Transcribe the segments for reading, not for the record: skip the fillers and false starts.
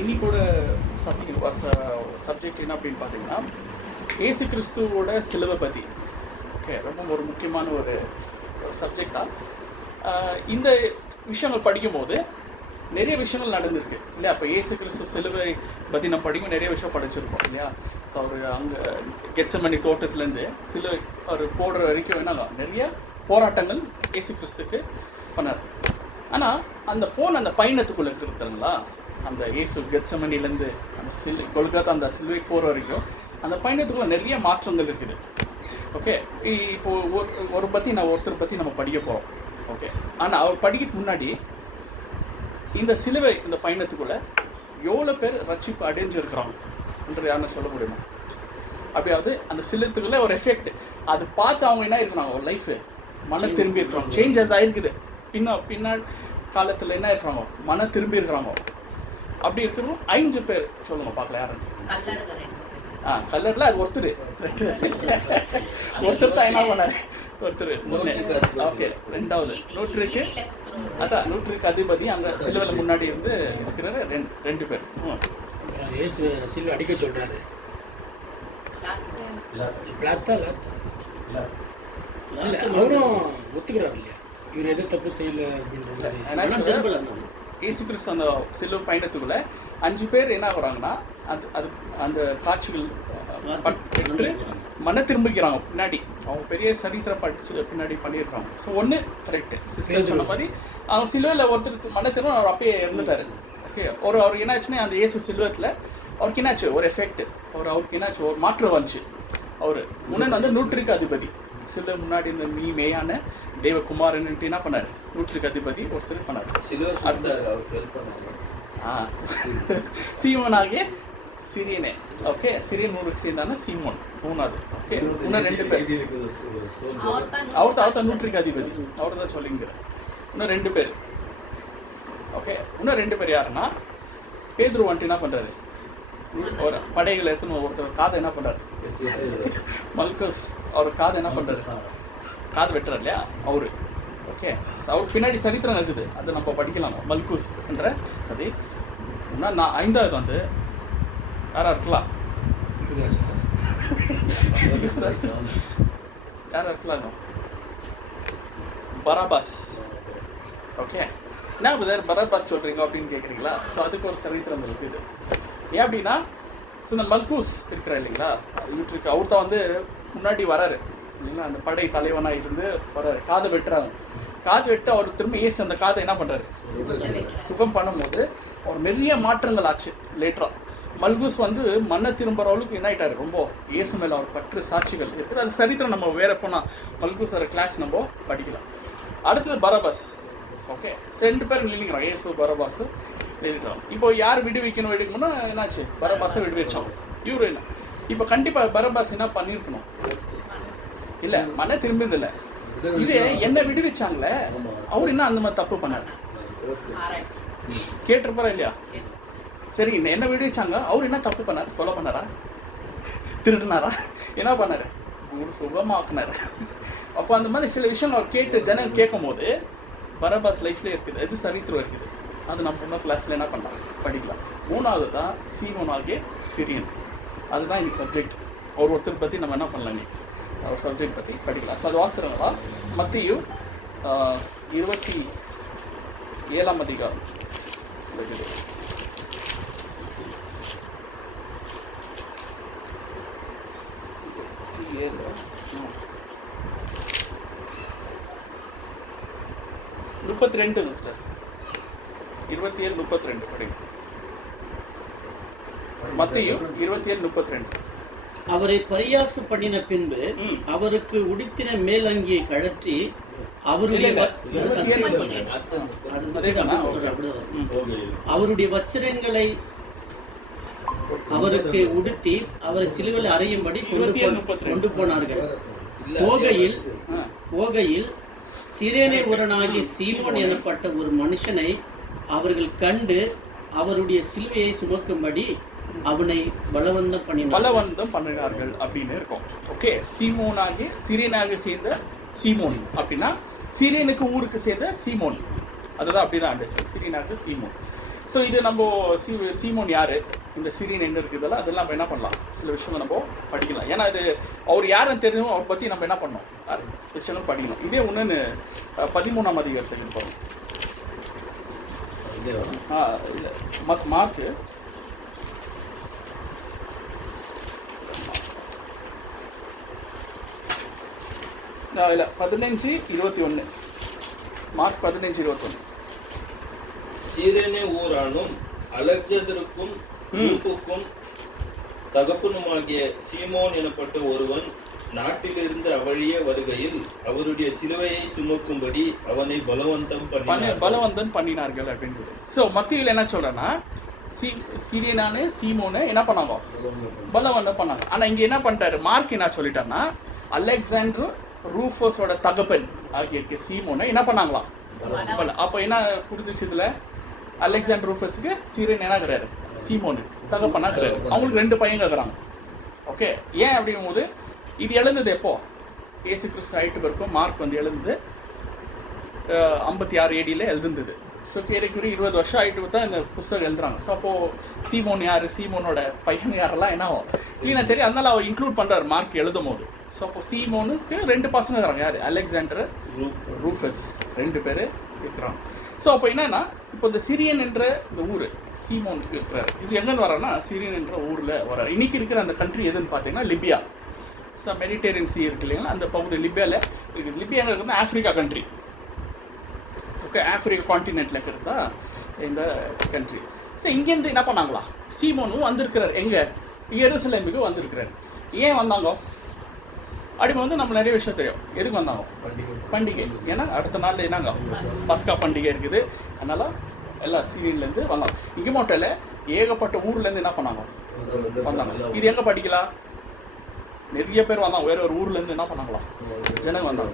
இன்னைக்கோட subject என்ன அப்படின்னு பார்த்தீங்கன்னா, ஏசு கிறிஸ்துவோட சிலுவை பற்றி. ஓகே, ரொம்ப ஒரு முக்கியமான ஒரு சப்ஜெக்டாக இந்த விஷயங்கள் படிக்கும்போது நிறைய விஷயங்கள் நடந்திருக்கு இல்லையா. அப்போ ஏசு கிறிஸ்து சிலுவை பற்றி நம்ம படிக்கும் நிறைய விஷயம் படிச்சிருக்கோம் இல்லையா. ஸோ அவர் அங்கே கெத்செமனி தோட்டத்துலேருந்து சிலுவை அவர் போடுற வரைக்கும் என்ன நிறைய போராட்டங்கள் ஏசு கிறிஸ்துக்கு பண்ணார். ஆனால் அந்த பயணத்துக்குள்ளே இருக்கிறதுங்களா, அந்த இயேசு கெத்செமனிலேருந்து அந்த கொல்கத்தா அந்த சிலுவைக்கு போகிற வரைக்கும் அந்த பயணத்துக்குள்ள நிறைய மாற்றங்கள் இருக்குது. ஓகே, இப்போது ஒருத்தர் பற்றி நம்ம படிக்க போகிறோம். ஓகே, ஆனால் அவர் படிக்கிறதுக்கு முன்னாடி இந்த சிலுவை இந்த பயணத்துக்குள்ளே எவ்வளோ பேர் ரட்சிப்பு அடைஞ்சிருக்கிறாங்க என்று யாருன்னு சொல்ல முடியுமா? அப்படியாவது அந்த சிலுவத்துக்குள்ளே ஒரு எஃபெக்ட் அது பார்த்து அவங்க என்ன இருக்கிறாங்க, ஒரு லைஃபு மன திரும்பி இருக்கிறாங்க, சேஞ்சஸ் ஆகிருக்குது. பின்னாடி காலத்தில் என்ன இருக்கிறாங்க, மன திரும்பி இருக்கிறாங்க. அப்படி இருக்கிறவங்க 5 பேர் சொல்லுங்க பார்க்கலாம். யாரும் கல்லரில் அது ஒருத்தர் தான் என்ன பண்ணார், ஒருத்தர். ஓகே, 2வது நூற்றுக்கு அதிபதி அங்கே சிலுவையில் முன்னாடி இருந்து இருக்கிற 2 பேர். சிலுவை அடிக்க சொல்றாரு. அவரும் ஒத்துக்கிறாரு இல்லையா, இவர் எதை தப்பு செய்யல அப்படின்ற. ஏசு கிறிஸ்து அந்த சிலுவை பயணத்துக்குள்ள 5 பேர் என்ன ஆகுறாங்கன்னா, அது அந்த காட்சிகள் பெற்று மன திரும்பிக்கிறாங்க. பின்னாடி அவங்க பெரிய சரித்திர படிச்சு பின்னாடி பண்ணியிருக்காங்க. ஸோ ஒன்று கரெக்டு சிஸ்டர் சொன்ன மாதிரி அவங்க சிலுவையில் ஒருத்தர் மன திரும்ப அவர் அப்பயே இருந்துட்டாரு. ஓகே, அவருக்கு என்னாச்சுன்னா அந்த இயேசு சிலுவத்தில் அவருக்கு என்னாச்சு ஒரு எஃபெக்ட், அவருக்கு என்னாச்சு ஒரு மாற்றம் வந்துச்சு. அவர் முன்னாடி நூற்றுக்கு அதிபதி சிலுவை முன்னாடி இந்த மேயான தேவகுமாரன்ட்டு என்ன பண்ணார், நூற்றுக்கு அதிபதி ஒருத்தர் பண்ணார். சீமோனாகிய சிரியனே. ஓகே, சிரியன் 100க்கு சேர்ந்தானா சீமோன் 3வது. ஓகே, இன்னும் 2 பேர் அவர் நூற்றுக்கு அதிபதி அவர் தான் சொல்லிங்கிறார். இன்னும் 2 பேர். ஓகே, இன்னும் 2 பேர் யாருன்னா, பேதுரு வந்துட்டு என்ன பண்ணுறாரு, ஒரு படைகளை எடுத்துன்னு ஒருத்தர் காதை என்ன பண்ணுறாரு, மல்கஸ் அவர் காதை என்ன பண்ணுறாரு, காது வெட்டுறாரு இல்லையா அவரு. ஓகே, அவர் பின்னாடி சரித்திரம் இருக்குது, அதை நம்ம படிக்கலாம். மல்குஸ் என்ற அது இன்னும் 5வது வந்து யாராக இருக்கலாம், யாராக இருக்கலாம், பராபாஸ். ஓகே, என்ன பராபாஸ் சொல்கிறீங்க அப்படின்னு கேட்குறீங்களா? ஸோ அதுக்கு ஒரு சரித்திரம் இருக்குது. ஏன் அப்படின்னா, ஸோ இந்த மல்கூஸ் இருக்கிறார் இல்லைங்களா, இவற்றுக்கு அவர் தான் வந்து முன்னாடி வராரு இல்லைங்களா, அந்த படை தலைவனாக இருந்து வராரு. காதை வெட்டுறாங்க. காது வெட்டு அவர் திரும்ப ஏசு அந்த காதை என்ன பண்ணுறாரு, சுகம் பண்ணும்போது அவர் நிறைய மாற்றங்கள் ஆச்சு. லேட்டராக மல்கூஸ் வந்து மண்ணை திரும்புறவளுக்கு என்ன ஆகிட்டாரு, ரொம்ப ஏசு மேலே அவர் பற்று சாட்சிகள் இருக்குது. அது சரித்திரம் நம்ம வேற போனால் மல்கூஸ் கிளாஸ் நம்ம படிக்கலாம். அடுத்தது பரபாஸ். ஓகே, 2 பேர் நில்லிங்கிறான், ஏசு பரபாஸ் நிறுத்துறோம். இப்போ யார் விடுவிக்கணும் எடுக்கணும்னா என்னாச்சு, பரபாஸை விடுவிச்சோம். இவரு என்ன இப்போ கண்டிப்பாக பரபாஸ் என்ன பண்ணியிருக்கணும் இல்லை, மன திரும்பியதில்லை. இது என்ன விடுவிச்சாங்களே, அவர் என்ன அந்த மாதிரி தப்பு பண்ணாரு கேட்டிருப்பாரா இல்லையா? சரி, என்ன விடுவிச்சாங்க, அவர் என்ன தப்பு பண்ணார், கொலை பண்ணாரா, திருடினாரா, என்ன பண்ணாரு, ஒரு சுகமாக்குனாரு. அப்போ அந்த மாதிரி சில விஷயங்கள் அவர் கேட்டு ஜனம் கேட்கும் போது பரபாஸ் லைஃப்ல இருக்குது, எது சரித்திரம் இருக்குது, அது நம்ம இன்னும் கிளாஸ்ல என்ன பண்ணலாம் படிக்கலாம். 3வது தான் சீமோனாகிய சிரியன். அதுதான் இன்னைக்கு சப்ஜெக்ட். ஒருத்தர் பற்றி நம்ம என்ன பண்ணலாம், இன்னைக்கு அவர் சப்ஜெக்ட் பற்றி படிக்கலாம். ஸோ அது வாஸ்தவங்களா, மத்தேயு 27ஆம் அதிகாரம் இருக்குது. முப்பத்தி 32 மிஸ்டர் 27:32 படிங்க. மத்தேயு 27:32. அவரை பரியாசம் பண்ணின பின்பு அவருக்கு உடுத்தின மேலங்கியை கழற்றி அவருடைய வஸ்திரங்களை அவருக்கு உடுத்தி அவரை சிலுவையில் அறையும்படி கொண்டு போனார்கள். போகையில் சிரேனே ஊரனாகிய சீமோன் எனப்பட்ட ஒரு மனுஷனை அவர்கள் கண்டு அவருடைய சிலுவையை சுமக்கும்படி அவனை பலவந்தம் பண்ணினார்கள் அப்படின்னு இருக்கும். ஓகே, சிரியனாக சேர்ந்த சீமோன் அப்படின்னா சிரியனுக்கு ஊருக்கு சேர்ந்த சீமோன், அதுதான் அப்படிதான் சிரியனாக சீமோன். ஸோ இது நம்ம சீமோன் யார், இந்த சிரியன் எங்கே இருக்குதெல்லாம் அதெல்லாம் நம்ம என்ன பண்ணலாம், சில விஷயங்கள் நம்ம படிக்கலாம். ஏன்னா இது அவர் யாருன்னு தெரியும், அவரை பற்றி நம்ம என்ன பண்ணோம், விஷயங்கள் படிக்கணும். இதே ஒன்றுன்னு 13ஆம் அதிகாரத்துக்கு இருப்போம். இல்லை மார்க்கு இல்லை 15:21. மார்க் 15:21. சீரேனே ஊரானும் அலெக்சந்தருக்கும் ரூப்புக்கும் தகப்பனுமாகிய சீமோன் எனப்பட்ட ஒருவன் நாட்டிலிருந்து அவ்வழியே வருகையில் அவருடைய சிலுவையை சுமக்கும்படி அவனை பலவந்தம் பண்ணினார்கள் அப்படின்றது. ஸோ மத்தியில் என்ன சொல்றேன்னா, சீரியனானு சீமோனு என்ன பண்ணாங்க, பலவந்தம் பண்ணாங்க. ஆனால் இங்கே என்ன பண்ணிட்டாரு, மார்க் என்ன சொல்லிட்டாருன்னா, அலெக்சாண்டர் ரூஃபஸோட தகப்பன் ஆகிய சீமோனை என்ன பண்ணாங்களாம். அப்போ என்ன புரிஞ்சிச்சு இதில், அலெக்சாண்டர் ரூஃபஸுக்கு சீரியன் என்ன கிடையாது, சீமோனு தகப்பனா கிடையாது. அவங்களுக்கு 2 பையங்க இருக்கிறாங்க. ஓகே, ஏன் அப்படிங்கும்போது இது எழுந்தது எப்போ, இயேசு கிறிஸ்து ஆயிட்டு இருக்கும். மார்க் வந்து எழுந்தது 56 AD எழுந்தது. ஸோ ஏறக்குறைய 20 வருஷம் ஆகிட்டு தான் இந்த புத்தகம் எழுதுறாங்க. ஸோ அப்போது சீமோன் யார், சீமோனோட பையன் யாரெல்லாம் என்ன ஆகும் க்ளீனாக தெரியும். அதனால அவர் இன்க்ளூட் பண்ணுறாரு மார்க் எழுதும் போது. ஸோ அப்போ சீமோனுக்கு 2 பசங்க இருக்கிறாங்க. யார், அலெக்சாண்டர் ரூஃபஸ், 2 பேர் இருக்கிறாங்க. ஸோ அப்போ என்னன்னா, இப்போ இந்த சிரியன் என்ற இந்த ஊர் சீமோன் இருக்கிறார். இது எங்கன்னு வர்றாருன்னா, சிரியன் என்ற ஊரில் வர்றாரு. இன்னைக்கு இருக்கிற அந்த கண்ட்ரி எதுன்னு பார்த்தீங்கன்னா லிபியா. ஸோ மெடிட்டேரியன் சி இருக்கு இல்லைங்களா, அந்த பகுதி லிபியாவில் இருக்குது. லிபியா எங்கே இருக்குன்னா ஆஃப்ரிக்கா கண்ட்ரி. ஓகே, ஆஃப்ரிக்கா கான்டினென்ட்டில் இருக்கிறது தான் இந்த கண்ட்ரி. ஸோ இங்கேருந்து என்ன பண்ணாங்களா, சீமோனும் வந்திருக்கிறார். எங்கே, எருசலேமுக்கு வந்திருக்கிறார். ஏன் வந்தாங்க அப்படி வந்து நம்ம நிறைய விஷயம் தெரியும். எதுக்கு வந்தாங்க, பண்டிகை. ஏன்னா அடுத்த நாள் என்னங்க பஸ்கா பண்டிகை இருக்குது. அதனால் எல்லா சீரியன்லேருந்து வந்தாங்க. இங்கே மட்டும் இல்லை, ஏகப்பட்ட ஊர்லேருந்து என்ன பண்ணாங்க வந்தாங்க. இது எங்கே படிக்கலாம், நிறைய பேர் வந்தாங்க. வேற ஒரு ஊர்லேருந்து என்ன பண்ணாங்களா ஜனங்க வந்தாங்க.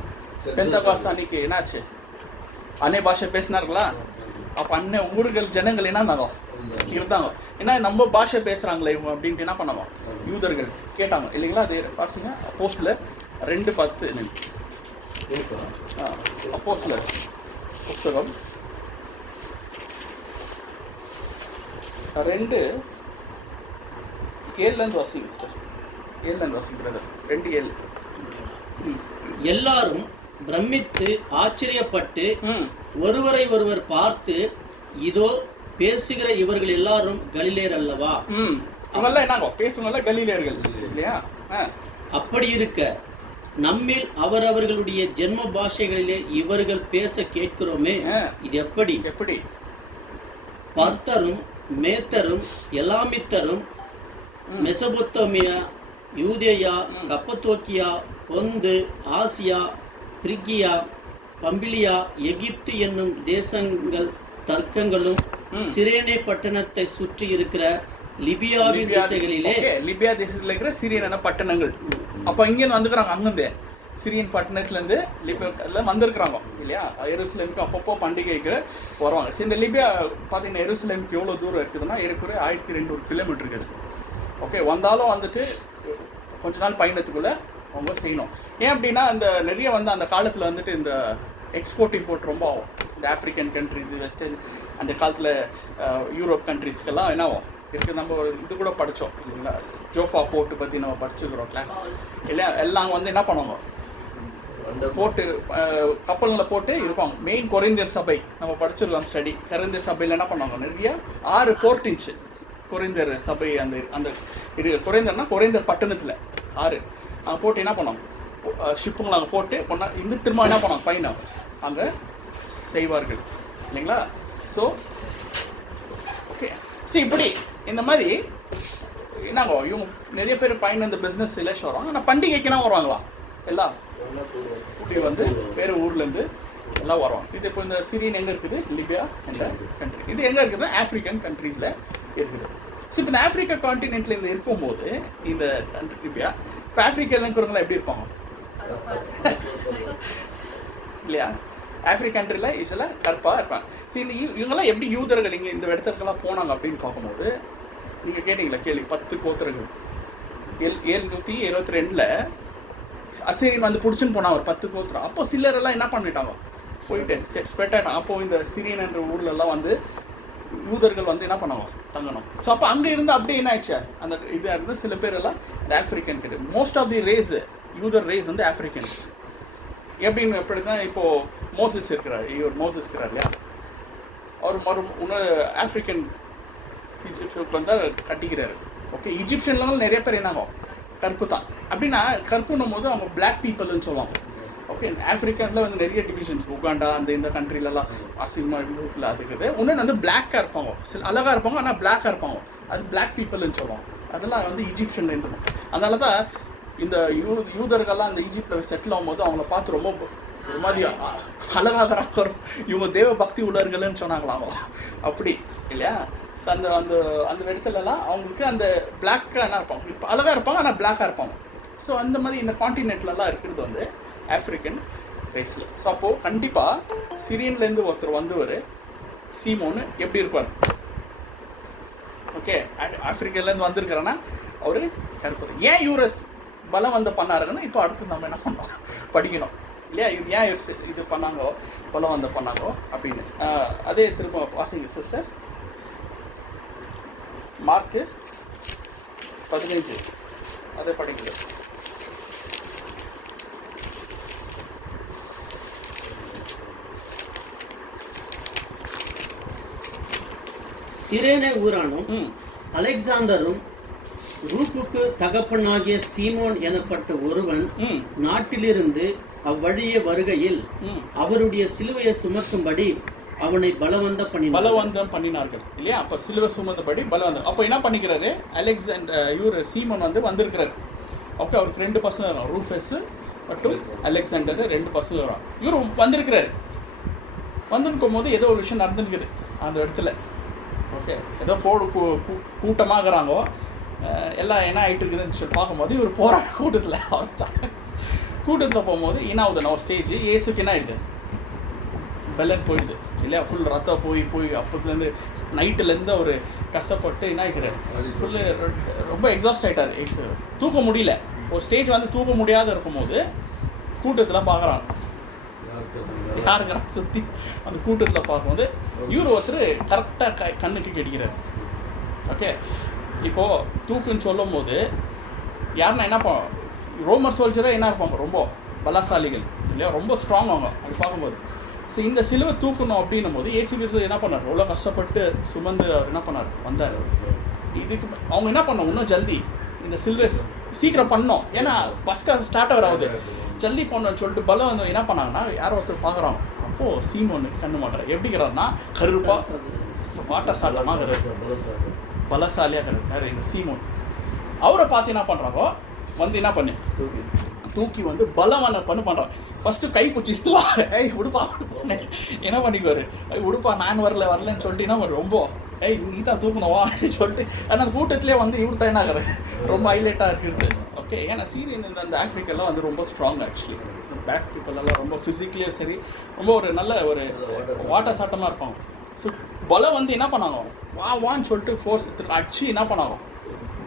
பெந்தகாஸ்து அன்னைக்கு என்னாச்சு, அன்னை பாஷை பேசினார்களா. அப்போ அன்னை ஊர்கள் ஜனங்கள் என்ன இருந்தாங்க, இருந்தாங்க. ஏன்னா நம்ம பாஷை பேசுகிறாங்களே இவங்க அப்படின்ட்டு என்ன பண்ணாங்க, யூதர்கள் கேட்டாங்க இல்லைங்களா. அது பாசிங்க அப்போஸ்தலர் 2:10. அப்போஸ்தலர் புஸ்தகம் 2:7 வாசிங்க சிஸ்டர். 7 வாசிங்க பிரதர். 2:7. எல்லாரும் பிரமித்து ஆச்சரியப்பட்டு ஒருவரை ஒருவர் பார்த்து, இதோ பேசுகிற இவர்கள் எல்லாரும் கலிலேயர் அல்லவா. இவெல்லாம் என்னங்க பேசுவங்கள கலிலேயர்கள் இல்லையா. அப்படி இருக்க நம்மில் அவரவர்களுடைய ஜென்ம பாஷைகளிலே இவர்கள் பேச கேட்கிறோமே, இது எப்படி எப்படி பர்த்தரும் மேத்தரும் எலாமித்தரும் மெசபொத்தோமியா, யூதேயா, கப்பத்தோக்கியா, பொந்து, ஆசியா, பிரிகியா, பம்பிலியா, எகிப்து என்னும் தேசங்கள் தர்க்கங்களும் சிரேனே பட்டணத்தை சுற்றி இருக்கிற லிபியாவின் திசைகளிலே, லிபியா தேசத்தில் இருக்கிற சிரியன் பட்டணங்கள். அப்போ இங்கேருந்து வந்துக்கிறாங்க, அங்கிருந்து சிரியன் பட்டணத்துலேருந்து லிபியா வந்திருக்கிறாங்க இல்லையா. எருசலேமுக்கு அப்பப்போ பண்டிகைக்கு வருவாங்க. சரி, இந்த லிபியா பார்த்தீங்கன்னா எருசலேமுக்கு எவ்வளோ தூரம் இருக்குதுன்னா இருக்கிற 1200 கிலோமீட்டர் இருக்குது. ஓகே, வந்தாலும் வந்துட்டு கொஞ்ச நாள் பயணத்துக்குள்ளே அவங்க செய்யணும். ஏன் அப்படின்னா அந்த நிறைய வந்து அந்த காலத்தில் வந்துட்டு இந்த எக்ஸ்போர்ட் இம்போர்ட் ரொம்ப ஆகும். இந்த ஆஃப்ரிக்கன் கண்ட்ரிஸ், வெஸ்டர்ன், அந்த காலத்தில் யூரோப் கண்ட்ரிஸ்க்கெல்லாம் என்ன ஆகும் இருக்குது. நம்ம இது கூட படித்தோம் இல்லைங்களா, ஜோஃபா போர்ட்டு பற்றி நம்ம படிச்சுக்கிறோம் கிளாஸ் இல்லை. எல்லாம் வந்து என்ன பண்ணுவாங்க, அந்த போட்டு கப்பலில் போட்டு இருப்பாங்க. மெயின் கொரிந்தியர் சபை நம்ம படிச்சிருக்கோம் ஸ்டடி. கொரிந்தியர் சபையில் என்ன பண்ணுவாங்க, நிறைய 6 போர்ட் இருந்துச்சு கொரிந்தியர் சபை. அந்த அந்த இது கொரிந்தியர்னா கொரிந்தியர் பட்டணத்தில் 6 அங்கே போட்டு என்ன பண்ணுவாங்க, ஷிப்புங்களை அங்கே போட்டு இந்த திரும்ப என்ன பண்ணுவாங்க, பயணம் அங்கே செய்வார்கள் இல்லைங்களா. ஸோ ஓகே, சரி, இப்படி இந்த மாதிரி என்னங்கோ இவங்க நிறைய பேர் பயணம் இந்த பிஸ்னஸ் ரிலேஷன் வருவாங்க. ஆனால் பண்டிகைக்குனா வருவாங்களா எல்லாம் இப்படி வந்து வேறு ஊர்லேருந்து எல்லாம் வருவாங்க. இது இப்போ இந்த சிரியன் எங்கே இருக்குது, லிபியா என்ற கண்ட்ரி. இது எங்கே இருக்குது, ஆஃப்ரிக்கன் கண்ட்ரீஸில் இருக்குது. ஸோ இப்போ இந்த ஆஃப்ரிக்கா கான்டினென்ட்டில் இந்த இருக்கும்போது இந்த கண்ட்ரி லிபியா, இப்போ ஆஃப்ரிக்காவில் இருக்கிறவங்களாம் எப்படி இருப்பாங்க இல்லையா. ஆஃப்ரிக்கா கண்ட்ரியில் யூஸ்வலாக கற்பாக இருப்பாங்க. சரி, இவங்கெல்லாம் எப்படி யூதர்கள் இங்கே இந்த இடத்துக்கெல்லாம் போனாங்க அப்படின்னு பார்க்கும்போது, நீங்கள் கேட்டிங்களா கேள்வி, 10 கோத்திரங்கள் 722 அசீரியன் வந்து பிடிச்சுன்னு போனாங்க ஒரு 10 கோத்திரம். அப்போ சிலரெல்லாம் என்ன பண்ணிட்டாங்க, போயிட்டு ஸ்பெட் ஆகிட்டாங்க. அப்போது இந்த சிரியன் என்ற ஊர்லெல்லாம் வந்து யூதர்கள் வந்து என்ன பண்ணுவோம் தங்கணும். ஸோ அப்போ அங்கே இருந்து அப்படியே என்ன ஆயிடுச்சு, அந்த இதாக இருந்து சில பேர் எல்லாம் அந்த ஆஃப்ரிக்கன் கிட்ட மோஸ்ட் ஆஃப் தி ரேஸ் யூதர் ரேஸ் வந்து ஆஃப்ரிக்கன்ஸ். எப்படின்னு எப்படின்னா இப்போது மோசஸ் இருக்கிறார், இவர் மோசஸ் இருக்கிறார் இல்லையா, அவர் இன்னொரு ஆஃப்ரிக்கன் ஈஜிப்டுக்கு வந்து கட்டிக்கிறாரு. ஓகே, ஈஜிப்ஷன்லாம் நிறைய பேர் என்னாகும் கருப்பு தான். அப்படின்னா கருப்புன்னும் போது அவங்க பிளாக் பீப்புள்னு சொல்லுவாங்க. ஓகே, ஆஃப்ரிக்கனில் வந்து நிறைய டிவிஷன்ஸ், உகாண்டா அந்த இந்த கண்ட்ரிலலாம் அசிமா இல்லை அதுக்குது. இன்னொன்று வந்து பிளாக்காக இருப்பாங்க, சில அழகாக இருப்பாங்க ஆனால் பிளாக்காக இருப்பாங்க, அது பிளாக் பீப்புள்னு சொல்லுவாங்க. அதெல்லாம் வந்து ஈஜிப்ஷன்ல இருந்துடும். அதனால தான் இந்த யூதர்கள்லாம் அந்த ஈஜிப்டில் செட்டில் ஆகும்போது அவங்கள பார்த்து ரொம்ப ஒரு மாதிரி அழகாக இவங்க தேவ பக்தி உள்ளவர்கள்னு சொன்னாங்களாம். அப்படி இல்லையா, அந்த அந்த அந்த இடத்துலலாம் அவங்களுக்கு அந்த பிளாக்காக என்ன இருப்பாங்க, இப்போ அழகாக இருப்பாங்க ஆனால் பிளாக்காக இருப்பாங்க. ஸோ அந்த மாதிரி இந்த காண்டினென்ட்லலாம் இருக்கிறது வந்து ஆஃப்ரிக்கன் ரேஸில். ஸோ அப்போது கண்டிப்பாக சிரியன்லேருந்து ஒருத்தர் வந்தவர் சீமோன்னு எப்படி இருப்பார்? ஓகே, ஆஃப்ரிக்காலேருந்து வந்திருக்கிறேன்னா அவர் கருப்பு. ஏன் யூரஸ் பலம் வந்து பண்ணாருன்னு இப்போ அடுத்து நம்ம என்ன பண்ணோம் படிக்கணும் இல்லையா, இது ஏன் இது பண்ணாங்கோ, பலம் வந்து பண்ணாங்கோ அப்படின்னு. அதே திரும்ப வாசிங்க சிஸ்டர், மார்க்கு 15 அதே படிக்கல. சிரேனே ஊரானும் அலெக்சாந்தரும் ரூப்புக்கு தகப்பனாகிய சீமோன் எனப்பட்ட ஒருவன் நாட்டிலிருந்து அவ்வழியே வருகையில் அவருடைய சிலுவையை சுமக்கும்படி அவனை பலவந்தம் பண்ணினார்கள் இல்லையா. அப்போ சிலுவை சுமந்தபடி பலவந்தம். அப்போ என்ன பண்ணிக்கிறாரு, அலெக்சாண்டர் இவர் சீமோன் வந்து வந்திருக்கிறாரு. ஓகே, அவருக்கு 2 பசங்க வரும், ரூஃபஸ் மற்றும் அலெக்சாண்டர் 2 பசங்க வரும். இவர் வந்திருக்கிறாரு. வந்துருக்கும் போது ஏதோ ஒரு விஷயம் நடந்துருக்குது அந்த இடத்துல. ஓகே, ஏதோ கூட்டமாகறாங்கோ எல்லாம் என்ன ஆகிட்டு இருக்குதுன்னு சொல்லி பார்க்கும்போது இவர் போகிறார் கூட்டத்தில். கூட்டத்தில் போகும்போது என்ன ஆகுதுன்னா ஒரு ஸ்டேஜ் ஏசுக்கு என்ன ஆகிடுது, பெல்லன் போயிடுது இல்லையா, ஃபுல் ரத்தம் போய் அப்போதுலேருந்து நைட்டுலேருந்து அவர் கஷ்டப்பட்டு என்ன ஆகிட்டார், ஃபுல்லு ரொம்ப எக்ஸாஸ்ட் ஆகிட்டார். தூக்க முடியல. ஒரு ஸ்டேஜ் வந்து தூக்க முடியாத இருக்கும்போது கூட்டத்தில் பார்க்குறாங்க, யாருக்கிறாங்க சுற்றி அந்த கூட்டத்தில் பார்க்கும்போது இவர் ஒருத்தர் கரெக்டாக கண்ணுக்கு கிடைக்கிறார். ஓகே, இப்போது தூக்குன்னு சொல்லும் போது யாருன்னா என்ன ரோமர் சோல்ஜராக என்ன இருப்பாங்க, ரொம்ப பலசாலிகள் இல்லையா, ரொம்ப ஸ்ட்ராங் அவங்க அப்படி பார்க்கும்போது. ஸோ இந்த சிலுவை தூக்கணும் அப்படின்னும் போது ஏசு கிறிஸ்து என்ன பண்ணார், எவ்வளோ கஷ்டப்பட்டு சுமந்து அவர் என்ன பண்ணார் வந்தார். இதுக்கு அவங்க என்ன பண்ணோம், இன்னும் ஜல்தி இந்த சிலுவை சீக்கிரம் பண்ணோம், ஏன்னா பஸ்கா ஸ்டார்ட் ஆகுது, ஜல்தி பண்ணணும்னு சொல்லிட்டு பலம் வந்து என்ன பண்ணாங்கன்னா யாரோ ஒருத்தர் பார்க்குறாங்க. அப்போது சீமோன்னு கண்ணு மாட்டுறாரு. எப்படிங்கிறாருன்னா கருப்பாக வாட்ட சாட்டமாக பலசாலியாக இருக்கிறார் இந்த சீமோன். அவரை பார்த்து என்ன பண்ணுறாங்கோ, வந்து என்ன பண்ணு தூக்கி வந்து பலமான பண்ணுறான். ஃபஸ்ட்டு கை பிடிச்சிஸ்துவா, உடுப்பா என்ன பண்ணிக்குவார், உடுப்பா நான் வரலன்னு சொல்லிட்டு என்ன பண்ண ரொம்ப நீ தான் தூக்கணுவா அப்படின்னு சொல்லிட்டு. ஆனால் அந்த கூட்டத்திலே வந்து இவர் தான் என்ன ஆகுறது ரொம்ப ஹைலைட்டாக இருக்கிறது. ஓகே, ஏன்னா சீரியன் அந்த ஆஃப்ரிக்கெல்லாம் வந்து ரொம்ப ஸ்ட்ராங். ஆக்சுவலி பேக் பீப்புள் எல்லாம் ரொம்ப ஃபிசிக்கலியும் சரி ரொம்ப ஒரு நல்ல ஒரு வாட்ட சாட்டமாக இருப்பாங்க. ஸோ பலம் வந்து என்ன பண்ணாங்க, வான்னு சொல்லிட்டு ஃபோர்ஸ் அடிச்சு என்ன பண்ணாங்க,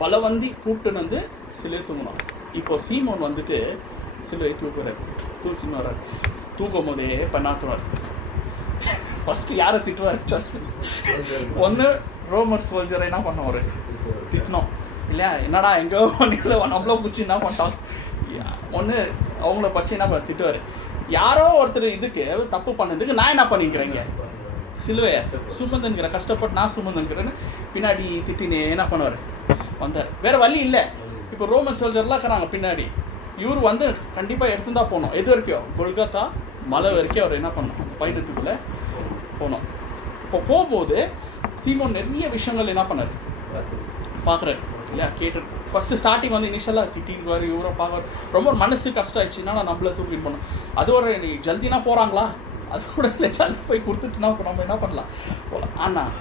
பலவந்தி கூப்பிட்டுன்னு வந்து சிலுவை தூங்கினோம். இப்போ சீமோன் வந்துட்டு சிலுவை தூக்கின்னு வர்றார். தூக்கும் போதே பண்ணாத்துவார். ஃபஸ்ட்டு யாரை திட்டுவார் சொல்லு, ஒன்று ரோமர் சோல்ஜரை என்ன பண்ணுவார் திட்டணும் இல்லையா, என்னடா எங்கோ பண்ணிக்கல நம்மளோ பிடிச்சி என்ன பண்ணிட்டான், ஒன்று அவங்கள பற்றி என்ன திட்டுவார். யாரோ ஒருத்தர் இதுக்கு தப்பு பண்ணதுக்கு நான் என்ன பண்ணிக்கிறேங்க சிலுவையை சுமந்துங்கிற கஷ்டப்பட்டு நான் சுமந்துங்கிறேன்னு பின்னாடி திட்டினே என்ன பண்ணுவார் வந்தார். வேறு வழி இல்லை. இப்போ ரோமன் சோல்ஜர்லாம் இருக்கிறாங்க பின்னாடி, இவர் வந்து கண்டிப்பாக எடுத்துன்னு தான் போகணும். எது வரைக்கும் கொல்கத்தா மலை வரைக்கும் அவர் என்ன பண்ணணும், அந்த பயணத்துக்குள்ளே போகணும். இப்போ போகும்போது சீமோன் நிறைய விஷயங்கள் என்ன பண்ணார் பார்க்குறாரு இல்லையா, கேட்டு ஃபஸ்ட்டு ஸ்டார்டிங் வந்து இனிஷியலாக திட்டிங்குவார், இவரை பார்க்குறாரு. ரொம்ப மனசு கஷ்டம் ஆயிடுச்சுன்னா நான் நம்மளை தூக்கிட்டு போனோம். அது ஒரு ஜல்தினா போகிறாங்களா, அது கூட இல்லை, ஜல்தி போய் கொடுத்துட்டுனா நம்ம என்ன பண்ணலாம் போகலாம். ஆனால்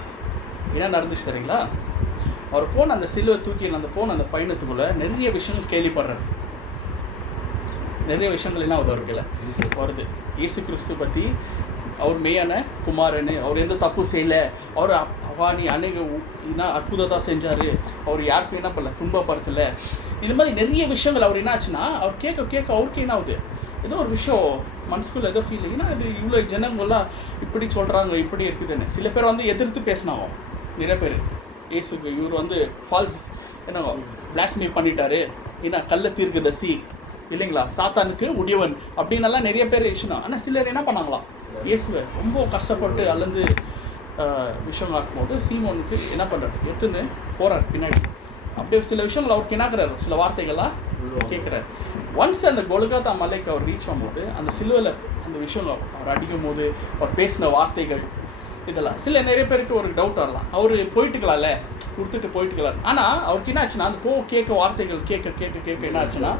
என்ன நடந்துச்சு சரிங்களா, அவர் போன அந்த சிலுவை தூக்கி அந்த பயணத்துக்குள்ளே நிறைய விஷயங்கள் கேள்விப்படுறாரு. நிறைய விஷயங்கள் என்ன வருது இயேசு கிறிஸ்து பற்றி, அவர் மெய்யான குமாரன்னு, அவர் எந்த தப்பு செய்யலை, அவர் அவானி அநேக அற்புதத்தான் செஞ்சார், அவர் யாருக்கும் என்ன பண்ணல துன்பப்படுத்தலை. இந்த மாதிரி நிறைய விஷயங்கள் அவர் என்னாச்சுன்னா அவர் கேட்க அவருக்கு என்ன ஆகுது, ஏதோ ஒரு விஷயம் மனசுக்குள்ள ஏதோ ஃபீல் ஏன்னா இது இவ்வளோ ஜனங்கள்லாம் இப்படி சொல்கிறாங்க இப்படி இருக்குதுன்னு. சில பேர் வந்து எதிர்த்து பேசினாங்க, நிறைய பேர் இயேசுக்கு இவர் வந்து ஃபால்ஸ் என்ன பிளாஸ்மே பண்ணிட்டாரு, ஏன்னா கள்ள தீர்க்கதரிசி இல்லைங்களா, சாத்தானுக்கு உடையவன் அப்படின்னெல்லாம் நிறைய பேர் விஷயம். ஆனால் சிலர் என்ன பண்ணாங்களாம், இயேசுவை ரொம்ப கஷ்டப்பட்டு அல்லந்து விஷயம் ஆக்கும்போது சீமோனுக்கு என்ன பண்ணுறாரு, எடுத்துன்னு போகிறார் பின்னாடி. அப்படியே சில விஷயங்கள் அவருக்கு என்னாக்குறாரு, சில வார்த்தைகள்லாம் கேட்குறாரு. ஒன்ஸ் அந்த கொல்கத்தா மலைக்கு அவர் ரீச் ஆகும்போது அந்த சிலுவையில் அந்த விஷயங்கள் அவர் அடிக்கும் போது அவர் பேசின வார்த்தைகள் இதெல்லாம் சில நிறைய பேருக்கு ஒரு டவுட் வரலாம், அவர் போயிட்டுக்கலாம்ல கொடுத்துட்டு போயிட்டுக்கலாம். ஆனால் அவருக்கு என்ன ஆச்சுன்னா அந்த கேட்க வார்த்தைகள் கேட்க கேட்க கேட்க என்ன ஆச்சுன்னா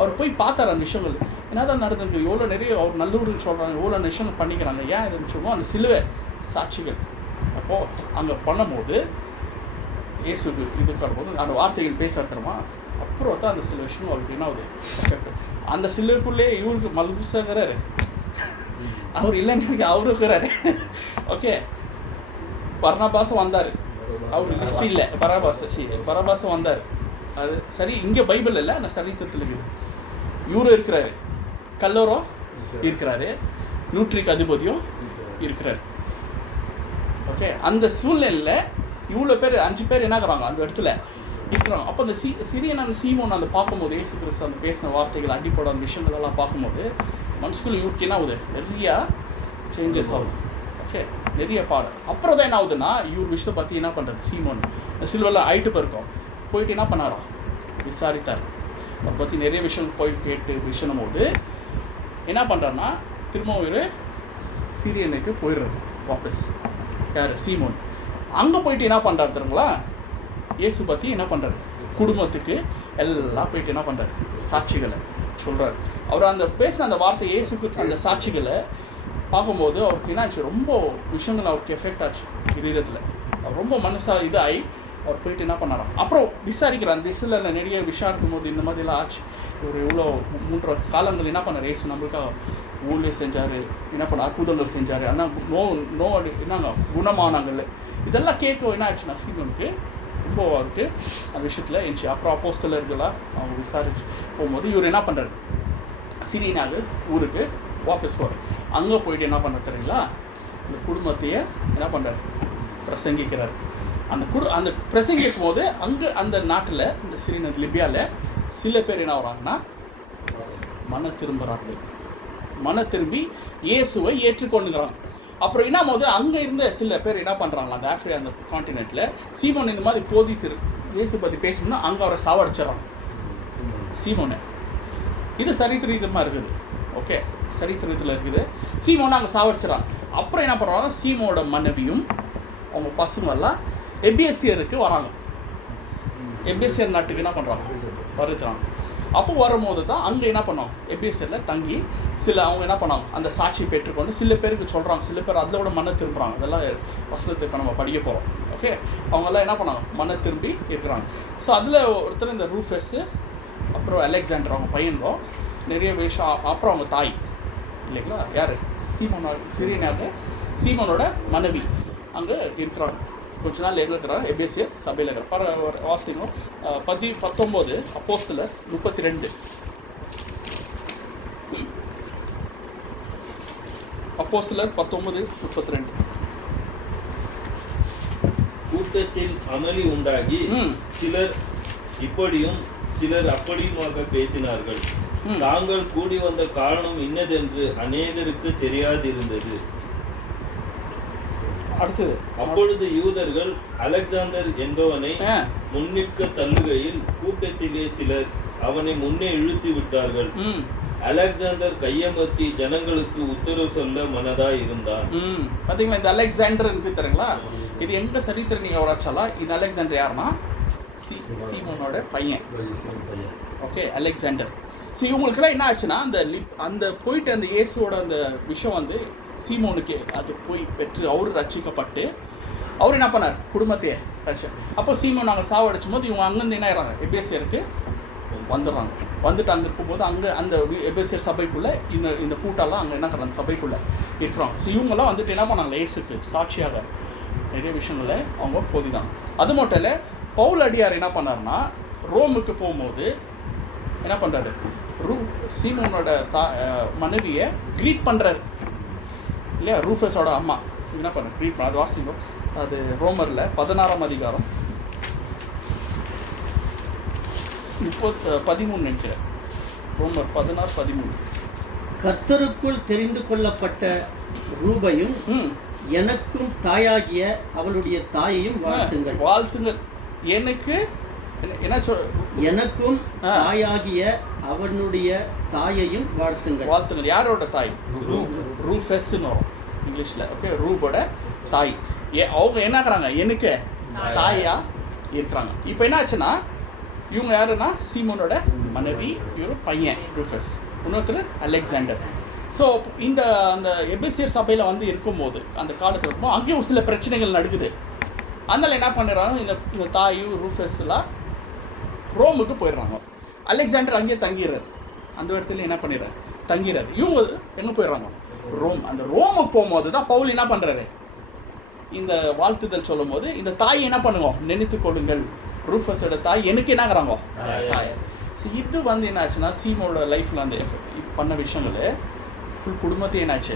அவர் போய் பார்த்தார் அந்த விஷயங்கள் என்ன தான் நடந்திருக்கு, எவ்வளோ நிறைய அவர் நல்லூர்னு சொல்கிறாங்க, எவ்வளோ விஷயங்கள் பண்ணிக்கிறாங்க, ஏன் இதுன்னு சொல்லுவோம் அந்த சிலுவை சாட்சிகள். அப்போது அங்கே பண்ணும்போது இயேசுக்கு இது பண்ணும்போது அந்த வார்த்தைகள் பேச தருமா, அப்புறம் தான் அந்த சில விஷயம் அவருக்கு என்ன ஆகுது எஃபெக்ட். அந்த சிலுவைக்குள்ளே இவருக்கு மல்குசாகிறாரு, அவர் இல்லைன்னு அவரு இருக்கிறாரு. ஓகே, பர்னபாஸும் வந்தார், அவர் லிஸ்ட் இல்லை, பரபாஸும் வந்தார். அது சரி, இங்கே பைபிள் இல்லை, ஆனால் சரித்திரத்தில் இருக்குது. இவரும் இருக்கிறாரு, கல்லோரம் இருக்கிறாரு, நியூட்ரிக் அதிபதியும் இருக்கிறாரு. ஓகே, அந்த சூழ்நிலையில் இவ்வளோ பேர் 5 பேர் என்னாகிறாங்க அந்த இடத்துல இருக்கிறாங்க. அப்போ அந்த சிறியன் அந்த சீமோன் அந்த பார்க்கும்போது இயேசு கிறிஸ்து அந்த பேசின வார்த்தைகள் அடிப்பட அந்த விஷயங்கள் எல்லாம் பார்க்கும்போது மனசுக்குள்ள இவருக்கு என்ன ஆகுது, நிறையா சேஞ்சஸ் ஆகுது. ஓகே, நிறைய பாடம். அப்புறம் தான் என்ன ஆகுதுன்னா இவர் விஷயத்தை பற்றி என்ன பண்ணுறது, சீமோன் சில்வெல்லாம் ஆயிட்டு போயிருக்கோம், போயிட்டு என்ன பண்ணாராம் விசாரித்தார். அதை பற்றி நிறைய விஷயம் போய் கேட்டு விஷயம் போது என்ன பண்ணுறாருன்னா திரும்ப ஒரு சீரியனுக்கு போயிடுறாரு வாபஸ். யார், சீமோன். அங்கே போயிட்டு என்ன பண்ணுறாரு தெரியுங்களா, இயேசு பற்றி என்ன பண்ணுறாரு, குடும்பத்துக்கு எல்லாம் போயிட்டு என்ன பண்ணுறாரு, சாட்சிகளை சொல்கிறார். அவர் அந்த பேசின அந்த வார்த்தை இயேசுக்கு அந்த சாட்சிகளை பார்க்கும்போது அவருக்கு என்ன ஆச்சு, ரொம்ப விஷயங்கள் அவருக்கு எஃபெக்ட் ஆச்சு இதயத்தில். அவர் ரொம்ப மனசாக இதாகி அவர் போயிட்டு என்ன பண்ணாராம். அப்புறம் விசாரிக்கிறார், அந்த விசிலில் நிறைய விசாரிக்கும் போது இந்த மாதிரிலாம் ஆச்சு. ஒரு இவ்வளோ 3 காலங்கள் என்ன பண்ணார் இயேசு நம்மளுக்காக ஊழியம் செஞ்சார், என்ன பண்ண அற்புதங்கள் செஞ்சார், ஆனால் நோ என்னங்க குணமானாங்கள். இதெல்லாம் கேட்க என்ன ஆச்சுன்னா சீமோனுக்கு ரொம்ப அவருக்கு அந்த விஷயத்தில் இருந்துச்சு. அப்புறம் அப்போஸ்தலர்களாக அவங்க விசாரிச்சு போகும்போது இவர் என்ன பண்ணுறாரு, சிரியனாக ஊருக்கு வாபஸ் போகிறார். அங்கே போயிட்டு என்ன பண்ண தெரியுங்களா, இந்த குடும்பத்தையே என்ன பண்ணுறாரு, பிரசங்கிக்கிறார். அந்த பிரசங்கிக்கும் போது அங்கே அந்த நாட்டில் இந்த சிறிய லிபியாவில் சில பேர் என்ன வராங்கன்னா மன திரும்புகிறார்கள். மன திரும்பி இயேசுவை ஏற்றுக்கொண்டுக்கிறாங்க. அப்புறம் என்ன போது அங்கே இருந்த சில பேர் என்ன பண்ணுறாங்களா, அந்த ஆஃப்ரிக்கா அந்த காண்டினென்ட்டில் சீமோன் இந்த மாதிரி இயேசு பற்றி பேசணும்னா அங்கே அவரை சாவடிச்சிடறாங்க சீமோனை. இது சரித்திரமாக இருக்குது. ஓகே, சரித்திரத்தில் இருக்குது. சீமோனை அங்கே சாவடிச்சிடறாங்க. அப்புறம் என்ன பண்ணுறாங்க, சீமோட மனைவியும் அவங்க பசங்கள்லாம் எபிஎஸ்சியருக்கு வராங்க. எபிஎஸ்சியர் நாட்டுக்கு என்ன பண்ணுறாங்க, வருகிறாங்க. அப்போ வரும்போது தான் அங்கே என்ன பண்ணோம், எபிஎஸ்சியரில் தங்கி சில அவங்க என்ன பண்ணாங்க அந்த சாட்சியை பெற்றுக்கொண்டு சில பேருக்கு சொல்கிறாங்க. சில பேர் அதில் கூட மன திரும்புகிறாங்க. அதெல்லாம் வசனத்தை இப்போ நம்ம படிக்க போகிறோம். ஓகே, அவங்கெல்லாம் என்ன பண்ணாங்க, மன திரும்பி இருக்கிறாங்க. ஸோ அதில் ஒருத்தர் இந்த ரூஃபஸு, அப்புறம் அலெக்சாண்டர் அவங்க பையனோ நிறைய விஷயம், அப்புறம் அவங்க தாய் இல்லைங்களா, யார் சிரியனாக சீமோனோட மனைவி அங்கே இருக்கிறாங்க. கொஞ்ச நாள் இருக்கிறாங்க எபேசியர் சபையில் இருக்கிற வாசிக்கணும். 19 அப்போஸ்தலர் 32. அப்போஸ்தலர் 19:32. கூட்டத்தில் அமளி உண்டாகி சிலர் இப்படியும் சிலர் அப்படியுமாக பேசினார்கள். தாங்கள் கூடி வந்த காரணம் இன்னதென்று அநேகருக்கு தெரியாதிருந்தது. அடுத்தது, அப்பொழுது யூதர்கள் அலெக்சாந்தர் என்பவனை முன்னிற்க தள்ளுகையில் கூட்டத்திலே சிலர் அவனை முன்னே இழுத்து விட்டார்கள். அலெக்சாந்தர் கையமர்த்தி ஜனங்களுக்கு உத்தரவு சொல்ல மனதாய் இருந்தான். பாத்தீங்களா, இந்த அலெக்சாண்டர் இருக்கு தெரியுங்களா, இது எங்க சரித்திரம் நீங்க வராச்சாலா, இந்த அலெக்சாண்டர் யாருன்னா சீமோனோட பையன். Okay, Alexander. ஸோ இவங்களுக்குலாம் என்ன ஆச்சுன்னா அந்த போயிட்டு அந்த இயேசுவோட அந்த விஷயம் வந்து சீமோனுக்கு அது போய் பெற்று அவர் ரட்சிக்கப்பட்டு அவர் என்ன பண்ணார், குடும்பத்தையே ரட்சம். அப்போ சீமோன் நாங்கள் சாவடிச்சும் போது இவங்க அங்கேருந்து என்ன ஆகிறாங்க, எபேசியருக்கு வந்துடுறாங்க. வந்துட்டு அங்கே இருக்கும்போது அங்கே அந்த எபேசியர் சபைக்குள்ளே இந்த கூட்டெல்லாம் அங்கே என்ன பண்ணுறாங்க, சபைக்குள்ளே இருக்கிறாங்க. ஸோ இவங்கெல்லாம் வந்துட்டு என்ன பண்ணாங்க, இயேசுக்கு சாட்சியாக நிறைய விஷயங்களை அவங்க போதிதாங்க. அது மட்டும் இல்லை, பவுல் அடியார் என்ன பண்ணார்னா ரோமுக்கு போகும்போது என்ன பண்ணுறாரு, சீமோனோட மனைவியை க்ரீட் பண்ணுறாரு இல்லையா, ரூஃபஸோட அம்மா. என்ன பண்ணுற க்ரீட் பண்ண, அது வாசிங்க. அது ரோமரில் 16ஆம் அதிகாரம் 13 நினைக்கிறேன். ரோமர் 16:13. கர்த்தருக்குள் தெரிந்து கொள்ளப்பட்ட ரூபையும் எனக்கும் தாயாகிய அவளுடைய தாயையும் வாழ்த்துங்கள். வாழ்த்துங்கள். எனக்கு என்ன எனக்கும் தாயாகிய அவனுடைய தாயையும் வாழ்த்துங்கள். வாழ்த்துங்கள். யாரோட தாய்? ரூஃபஸ்ன்னு வரும் இங்கிலீஷில். ஓகே, ரூபோட தாய். அவங்க என்ன ஆகுறாங்க, எனக்கு தாயா இருக்கிறாங்க. இப்போ என்ன ஆச்சுன்னா, இவங்க யாருன்னா சீமோனோட மனைவி, இவர் பையன் ரூஃபஸ், இன்னொருத்தர் அலெக்சாண்டர். ஸோ அந்த எபேசியர் சபையில் வந்து இருக்கும்போது, அந்த காலத்தில் இருக்கும்போது அங்கேயும் சில பிரச்சனைகள் நடக்குது. அதனால் என்ன பண்ணுறாங்க, இந்த தாயும் ரூஃபஸ்லாம் ரோமுக்கு போயிடுறாங்க. அலெக்சாண்டர் அங்கேயே தங்கிடுறாரு, அந்த இடத்துல என்ன பண்ணிடுறாரு, தங்கிறாரு. இவங்க எங்கே போயிடுறாங்க, ரோம். அந்த ரோமுக்கு போகும்போது தான் பவுல் என்ன பண்ணுறாரு, இந்த வாழ்த்துதல் சொல்லும் போது இந்த தாய் என்ன பண்ணுவோம், நினைத்து கொள்ளுங்கள், ரூஃபஸோட தாய் எனக்கு என்ன ஆகுறாங்க, தாய். ஸோ இது வந்து என்னாச்சுன்னா சீமோட லைஃப்பில் அந்த இது பண்ண விஷயங்கள் ஃபுல் குடும்பத்தையும் என்னாச்சு,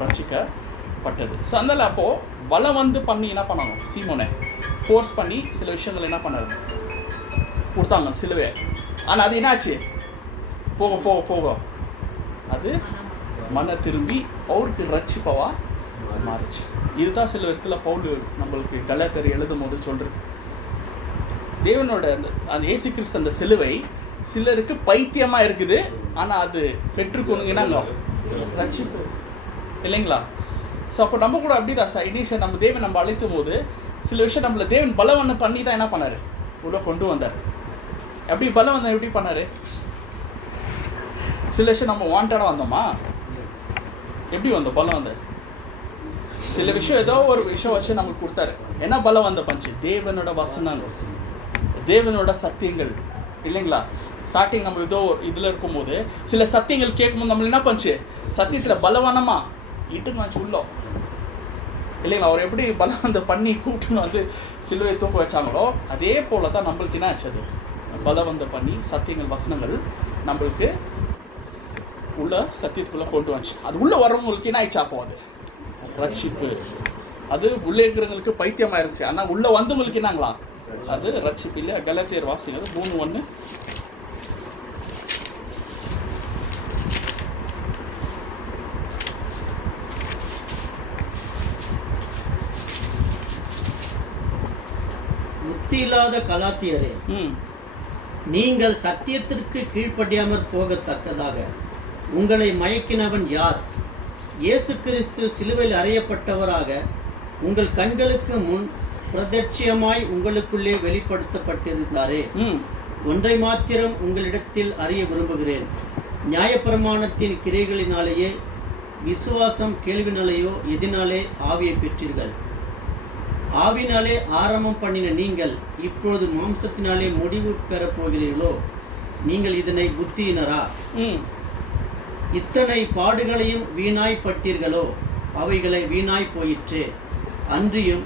ரசிக்கப்பட்டது. ஸோ அதனால் அப்போது பலம் வந்து பண்ணி என்ன பண்ணாங்க, சீமோனை ஃபோர்ஸ் பண்ணி சில விஷயங்கள் என்ன பண்ணாரு, கொடுத்தாங்க சிலுவை. ஆனால் அது என்னாச்சு, போக போக போக அது மன திரும்பி அவருக்கு ரட்சிப்பவா மாறிச்சு. இதுதான் சில இடத்துல பவுல் நம்மளுக்கு கலாத்தர் எழுதும் போது சொல்கிறது, தேவனோட அந்த இயேசு கிறிஸ்து அந்த சிலுவை சிலருக்கு பைத்தியமாக இருக்குது, ஆனால் அது பெற்றுக்கொணுங்கன்னா ரட்சிப்பு இல்லைங்களா. ஸோ அப்போ நம்ம கூட அப்படி தான் இனிஷியல் நம்ம தேவன் நம்ம அழைத்தும் போது சில விஷயம் நம்மளை தேவன் பலவன்னு பண்ணி தான் என்ன பண்ணார், உள்ள கொண்டு வந்தார். எப்படி பலம் வந்தால் எப்படி பண்ணார், சில விஷயம் நம்ம வாண்டடாக வந்தோமா, எப்படி வந்தோம் பலம் வந்த, சில விஷயம் ஏதோ ஒரு விஷயம் வச்சு நமக்கு கொடுத்தாரு. என்ன பலம் வந்த பஞ்சு, தேவனோட வசனங்கள், தேவனோட சத்தியங்கள் இல்லைங்களா. ஸ்டார்டிங் நம்ம ஏதோ இதில் இருக்கும்போது சில சத்தியங்கள் கேட்கும்போது நம்மள என்ன பண்ணுச்சு, சத்தியத்தில் பலவானமா இட்டுன்னு வந்துச்சு உள்ளோ இல்லைங்களா. அவர் எப்படி பலவந்த பண்ணி கூப்பிட்டுன்னு வந்து சிலுவை தூக்க வச்சாங்களோ அதே போல தான் நம்மளுக்கு என்ன ஆச்சு, அது பலவந்த பண்ணி சத்தியங்கள் வசனங்கள் நம்மளுக்கு உள்ள சத்தியத்துக்குள்ளே கொண்டு வந்துச்சு. அது உள்ளே வரவங்களுக்கு என்ன ஆயிடுச்சு, அப்போ அது ரட்சிப்பு. அது உள்ளே இருக்கிறவங்களுக்கு பைத்தியமாக இருந்துச்சு, ஆனால் உள்ளே வந்தவங்களுக்கு என்னங்களா, அது ரட்சிப்பு இல்லை. கலாத்தியர் வாசிங்க 3:1. புத்தி இல்லாத கலாத்தியரே, நீங்கள் சத்தியத்திற்கு கீழ்ப்படியாமற் போகத்தக்கதாக உங்களை மயக்கினவன் யார்? இயேசு கிறிஸ்து சிலுவையில் அறையப்பட்டவராக உங்கள் கண்களுக்கு முன் பிரத்யட்சமாய் உங்களுக்குள்ளே வெளிப்படுத்தப்பட்டிருந்தாரே. ஒன்றை மாத்திரம் உங்களிடத்தில் அறிய விரும்புகிறேன், நியாயப்பிரமாணத்தின் கிரியைகளினாலேயே விசுவாசம் கேள்வினாலேயோ எதினாலே ஆவியை பெற்றீர்கள்? ஆவினாலே ஆரம்பம் பண்ணின நீங்கள் இப்பொழுது மாம்சத்தினாலே முடிவு பெறப் போகிறீர்களோ? நீங்கள் இதனை புத்தியினரா? இத்தனை பாடுகளையும் வீணாய்ப்பட்டீர்களோ? அவைகளை வீணாய் போயிற்றே. அன்றியும்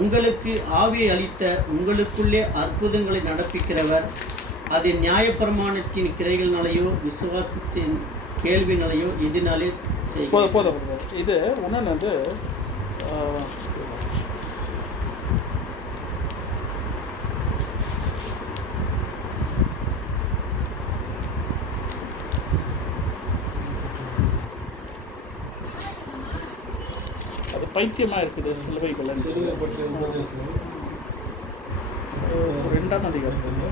உங்களுக்கு ஆவியை அளித்த உங்களுக்குள்ளே அற்புதங்களை நடப்பிக்கிறவர் அது நியாயப்பிரமாணத்தின் கிரைகளினாலேயோ விசுவாசத்தின் கேள்வினாலேயோ எதினாலே போதும். இது ஒன்று வந்து அது பைத்தியமாக இருக்குது. சிலுவைகள் 2ஆம் அதிகாரத்தில்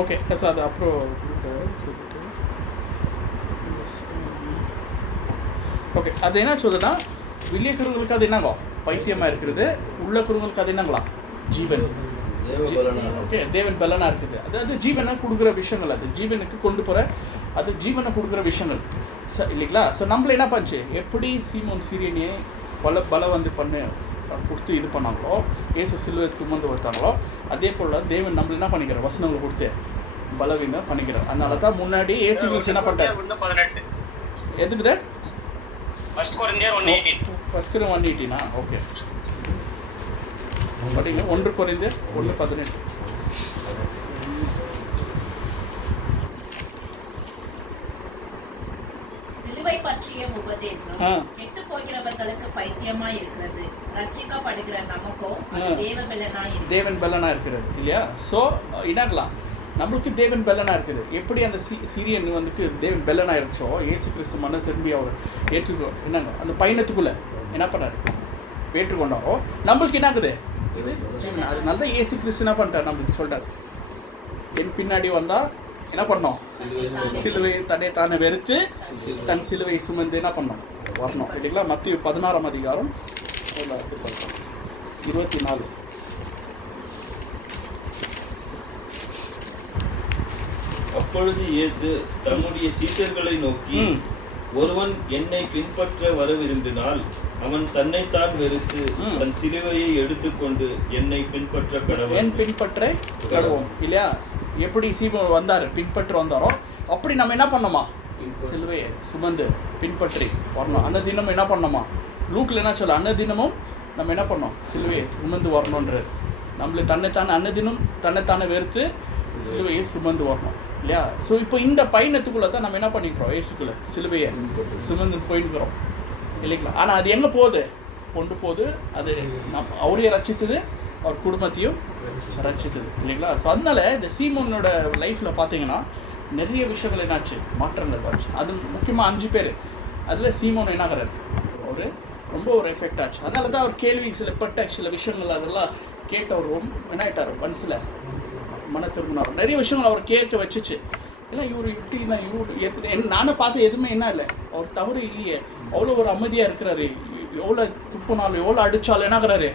ஓகே சார், அது அப்புறம் ஓகே. அது என்ன சொல்லுதுன்னா, வெளியேக்கிறவங்களுக்கு அது என்னங்கோ பைத்தியமாக இருக்கிறது, உள்ளக்கிறவங்களுக்கு அது என்னங்களா ஜீவன். ஓகே, தேவன் பலனாக இருக்குது. அது ஜீவனை கொடுக்குற விஷயங்கள், அது ஜீவனுக்கு கொண்டு போகிற, அது ஜீவனை கொடுக்குற விஷயங்கள் இல்லைங்களா. ஸோ நம்மள என்ன பண்ணுச்சு, எப்படி சீமோன் சீரியனையே பல வந்து பண்ணு கொடுத்து இது பண்ணாங்களோ, இயேசு சிலுவை சுமந்து கொடுத்தாங்களோ, அதே போல் தேவன் நம்மள என்ன பண்ணிக்கிறார், வசனங்களை கொடுத்து பலவீனம் பண்ணிக்கிறார். அதனால தான் முன்னாடி இயேசு கிறிஸ்து என்ன பண்ணிட்டார், எதுக்குது ஃபர்ஸ்ட் கொரிந்தியர் 1:18. ஃபர்ஸ்ட் 1:18 ஓகே படிங்க. 1 கொரிந்தியர் 1:18. சிலுவை பற்றிய உபதேசம் கெட்டு போகிறவர்களுக்கு பைத்தியமாய் இருக்கிறது, ரட்சிக்கப்படுகிற நமக்கோ அது தேவன் பலனா இருக்கிறது இல்லையா? ஸோ இனாகலாம் நம்மளுக்கு தேவன் பெல்லனா இருக்குது. எப்படி அந்த சீரியன் வந்துக்கு தேவன் பெல்லனா இருந்துச்சோ, ஏசு கிறிஸ்து மன திரும்பி அவர் என்னங்க அந்த பயணத்துக்குள்ள என்ன பண்ணாரு, ஏற்றுக்கொண்டாரோ நம்மளுக்கு என்ன ஆகுது இது ஜீவன். அதனால தான் ஏசு கிறிஸ்து என்ன பண்ணிட்டார், நம்மளுக்கு சொல்லிட்டார், என் பின்னாடி வந்தால் என்ன பண்ணோம், சிலுவை தன்னை தானே வெறுத்து தன் சிலுவை சுமந்து என்ன பண்ணோம் வரணும் இல்லைங்களா? மத்திய 16 அதிகாரம் 24. அப்பொழுது இயேசு தம்முடைய சீடர்களை நோக்கி, ஒருவன் என்னை பின்பற்ற வர விரும்பினால் அவன் தன்னைத்தான் வெறுத்து தன் சிலுவையை எடுத்துக்கொண்டு என்னை பின்பற்ற கடவுள். என் பின்பற்ற கடவோம் இல்லையா? எப்படி சீமோன் வந்தார் பின்பற்ற வந்தாரோ அப்படி நம்ம என்ன பண்ணோமா, சிலுவையை சுமந்து பின்பற்றி வரணும். அன்னதினம் என்ன பண்ணோமா, லூக்கில் என்ன சொல்ல, அன்னதினமும் நம்ம என்ன பண்ணோம், சிலுவையை சுமந்து வரணுன்றது. நம்மளை தன்னைத்தானே அன்னதினம் தன்னைத்தானே வெறுத்து சிலுவையை சுமந்து வரணும் இல்லையா? ஸோ இப்போ இந்த பயணத்துக்குள்ளே தான் நம்ம என்ன பண்ணிக்கிறோம், இயேசுக்குள்ளே சிலுவையை சுமந்து போயின்னுக்கிறோம் இல்லைங்களா? ஆனால் அது எங்கே போகுது, கொண்டு போகுது, அது அவரையே ரசித்தது, அவர் குடும்பத்தையும் ரசித்தது இல்லைங்களா? ஸோ அதனால இந்த சீமோனோட லைஃப்பில் பார்த்தீங்கன்னா நிறைய விஷயங்கள் என்னாச்சு, மாற்றங்கள் வந்துச்சு. அது முக்கியமாக 5 பேர், அதில் சீமோன் என்னாகிறார், ஒரு ரொம்ப ஒரு எஃபெக்ட் ஆச்சு. அதனால தான் அவர் கேள்வி சில விஷயங்கள் அதெல்லாம் கேட்டு அவர் ரொம்ப என்ன ஆகிட்டார், மனசில் மன திரும்பினார். நிறைய விஷயங்கள் அவர் கேட்க வச்சுச்சு. இல்லை இவர் இப்படி தான், இவர் நானும் பார்த்து எதுவுமே என்ன இல்லை, அவர் தவறு இல்லையே, அவ்வளோ ஒரு அமைதியாக இருக்கிறாரு, எவ்வளோ துப்புனாலும் எவ்வளோ அடித்தாலும் என்னாகிறாரு,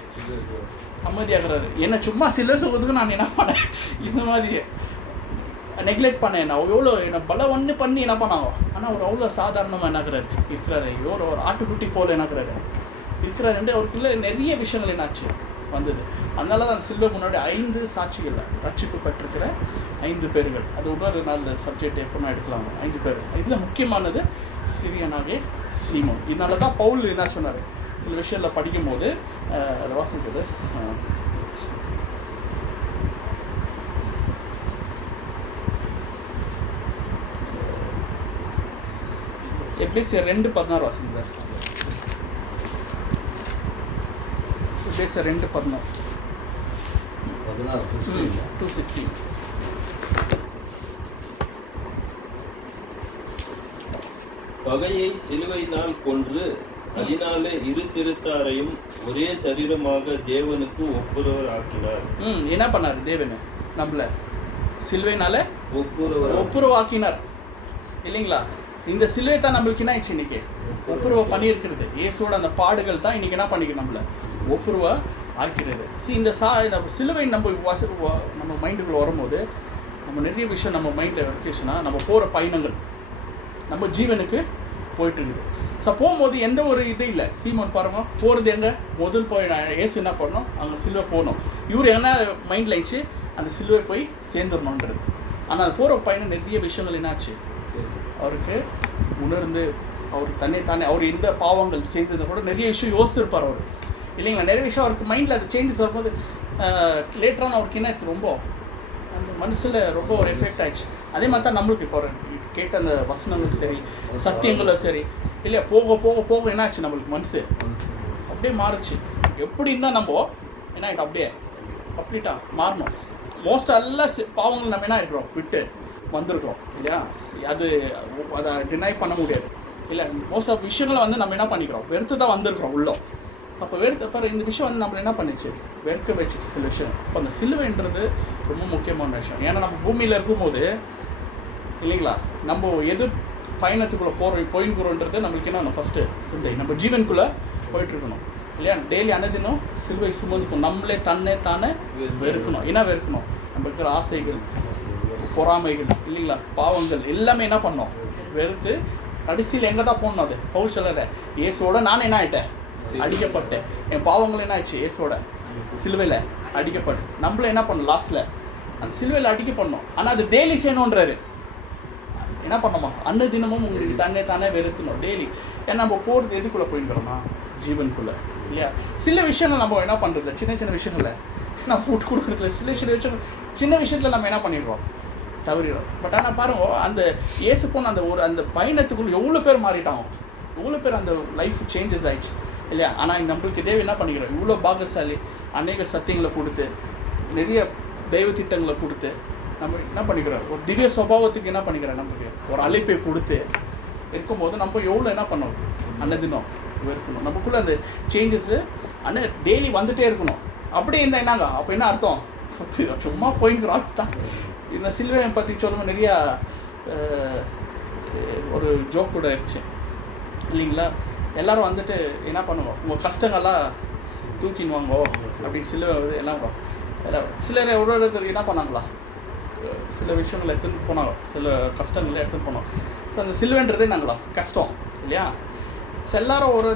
அமைதியாகிறாரு. என்னை சும்மா சில சொல்றதுக்கு நான் என்ன பண்ணேன், இந்த மாதிரி நெக்லெக்ட் பண்ணேன், நான் எவ்வளோ என்னை பலவன்னு பண்ணி என்ன பண்ணாங்க. ஆனால் அவர் அவ்வளோ சாதாரணமாக என்னாகிறாரு இருக்கிறாரு, எவ்வளோ ஒரு ஆட்டுக்குட்டி போல் என்னாகிறாரு இருக்கிறாரு. அவருக்குள்ள நிறைய விஷயங்கள் என்னாச்சு வந்தது. அதனால தான் சிலுவை முன்னாடி 5 சாட்சிகள் ரட்சிப்பு பெற்றிருக்கிற 5 பேர்கள். அது இன்னொரு நாள் சப்ஜெக்ட் எப்போனா எடுக்கலாம். 5 பேர். இதில் முக்கியமானது சிறியனாகவே சீமோன். இதனால தான் பவுல் என்ன சொன்னார், சில விஷயத்தில் படிக்கும்போது அதை வாசிக்குது. எபேசியர் 2:16 வாசிக்கிறார். எபேசியர் 2:16 2:16. பகையை சிலுவையினால் கொன்று அதனாலே இருதிருத்தாரையும் ஒரே சரீரமாக தேவனுக்கு ஒப்புரவர் ஆக்கினார். என்ன பண்ணார் தேவன், நம்மள சிலுவையினால ஒப்புரவாக்கினார் இல்லைங்களா? இந்த சிலுவை தான் நம்மளுக்கு என்ன ஆயிடுச்சு, இன்னைக்கு ஒப்புரவை பண்ணியிருக்கிறது. இயேசுவோட அந்த பாடுகள் தான் இன்னைக்கு என்ன பண்ணிக்க நம்மள ஒப்புரவா ஆக்கிறது. இந்த சிலுவை நம்ம மைண்டுக்குள்ள வரும்போது நம்ம நிறைய விஷயம் நம்ம மைண்டில் எடுத்துச்சுன்னா, நம்ம போகிற பயணங்கள் நம்ம ஜீவனுக்கு போயிட்டு இருக்குது. ஸோ போகும்போது எந்த ஒரு இது இல்லை. சீமோன் பாருங்க போகிறது எங்கே, முதல் போய் ஏசு என்ன பண்ணணும், அங்கே சிலுவை போகணும். இவர் என்ன மைண்டில் ஆயிடுச்சு, அந்த சிலுவை போய் சேர்ந்துடணுன்றது. ஆனால் அது போகிற பயணம் நிறைய விஷயங்கள் என்னாச்சு, அவருக்கு உணர்ந்து அவர் தன்னைத்தானே அவர் எந்த பாவங்கள் செய்ததை கூட நிறைய விஷயம் யோசிச்சிருப்பார் அவர் இல்லைங்களா? நிறைய விஷயம் அவருக்கு மைண்டில் அது சேஞ்சஸ் வரும்போது லேட்டரான அவருக்கு என்ன ஆயிடுச்சு, ரொம்ப அந்த மனசில் ரொம்ப ஒரு எஃபெக்ட் ஆயிடுச்சு. அதே மாதிரி தான் நம்மளுக்கு இப்போ கேட்ட அந்த வசனங்கள் சரி, சத்தியங்களும் சரி இல்லையா, போக போக போக என்னாச்சு நம்மளுக்கு மனசு அப்படியே மாறுச்சு. எப்படி இருந்தால் நம்ம என்ன ஆகிட்டோம், அப்படியே கம்ப்ளீட்டாக மாறணும். மோஸ்ட் எல்லாம் பாவங்கள் நம்ம என்ன ஆகிடுறோம், விட்டு வந்திருக்கிறோம் இல்லையா? அதை டினை பண்ண முடியாது இல்லை. மோஸ்ட் ஆஃப் விஷயங்களை நம்ம என்ன பண்ணிக்கிறோம், வெறுத்து தான் வந்திருக்கிறோம் உள்ளே. அப்போ வெறுத்த இந்த விஷயம் நம்மளை என்ன பண்ணிச்சு, வெறுக்க வச்சுச்சு சில விஷயம். இப்போ அந்த சிலுவைன்றது ரொம்ப முக்கியமான விஷயம். ஏன்னா நம்ம பூமியில் இருக்கும்போது இல்லைங்களா, நம்ம எது பயணத்துக்குள்ளே போயின்கிறோன்றது நம்மளுக்கு என்ன ஃபஸ்ட்டு சிந்தை, நம்ம ஜீவனுக்குள்ளே போயிட்டுருக்கணும் இல்லையா? டெய்லி அன்னதினம் சிலுவை சுமந்துக்கணும். நம்மளே தானே வெறுக்கணும். என்ன வெறுக்கணும், நம்ம இருக்கிற ஆசைகள், பொறாமைகள் இல்லைங்களா, பாவங்கள் எல்லாமே என்ன பண்ணோம், வெறுத்து கடைசியில் எங்கே தான் போடணும். அது பவுல் சொல்லலை, இயேசுவோட நான் என்ன ஆகிட்டேன், அடிக்கப்பட்டேன். என் பாவங்கள் என்ன ஆயிடுச்சு, இயேசுவோட சிலுவையில் அடிக்கப்பட்டு நம்மள என்ன பண்ணணும், லாஸ்ட்டில் அந்த சிலுவையில் அடிக்க பண்ணணும். ஆனால் அது டெய்லி செய்யணுன்றாரு. என்ன பண்ணணுமா அன்ன தினமும் உங்களுக்கு தானே வெறுத்தணும் டெய்லி. ஏன்னா நம்ம போகிறது எதுக்குள்ளே போயிடுறோமா ஜீவனுக்குள்ளே இல்லையா. சில விஷயங்கள் நம்ம என்ன பண்ணுறதில்ல, சின்ன விஷயங்களில் நம்ம விட்டு கொடுக்குறதுல சின்ன விஷயத்தில் நம்ம என்ன பண்ணிடுறோம் தவறிடும். பட் ஆனால் பாருங்க அந்த இயேசு போன அந்த பயணத்துக்குள்ள எவ்வளோ பேர் மாறிட்டாங்க, எவ்வளோ பேர் அந்த லைஃப் சேஞ்சஸ் ஆயிடுச்சு இல்லையா. ஆனால் நம்மளுக்கு தேவை என்ன பண்ணிக்கிறோம், இவ்வளோ பாகசாலி அநேக சத்தியங்களை கொடுத்து நிறைய தெய்வ திட்டங்களை கொடுத்து நம்ம என்ன பண்ணிக்கிறோம், ஒரு திவ்ய சுபாவத்துக்கு என்ன பண்ணிக்கிறோம், நமக்கு ஒரு அழைப்பை கொடுத்து இருக்கும்போது நம்ம எவ்வளோ என்ன பண்ணோம் அன்னதினம் இருக்கணும். நமக்குள்ளே அந்த சேஞ்சஸ்ஸு ஆனால் டெய்லி வந்துகிட்டே இருக்கணும். அப்படியே இருந்தால் என்னங்க அப்போ என்ன அர்த்தம், சும்மா போயிங்கிறோம் தான். இந்த சிலுவையை பற்றி சொல்லும்போது நிறையா ஒரு ஜோக் கூட இருந்துச்சு இல்லைங்களா. எல்லோரும் வந்துட்டு என்ன பண்ணுவோம், உங்கள் கஷ்டங்கள்லாம் தூக்கின்வாங்கோ அப்படி சிலுவை எல்லாம் சிலர் ஒரு என்ன பண்ணாங்களா, சில விஷயங்களை எடுத்துன்னு போனாங்க, சில கஷ்டங்களை எடுத்துன்னு போனோம். ஸோ அந்த சிலுவைன்றதே நாங்களா கஷ்டம் இல்லையா. ஸோ எல்லோரும் ஒரு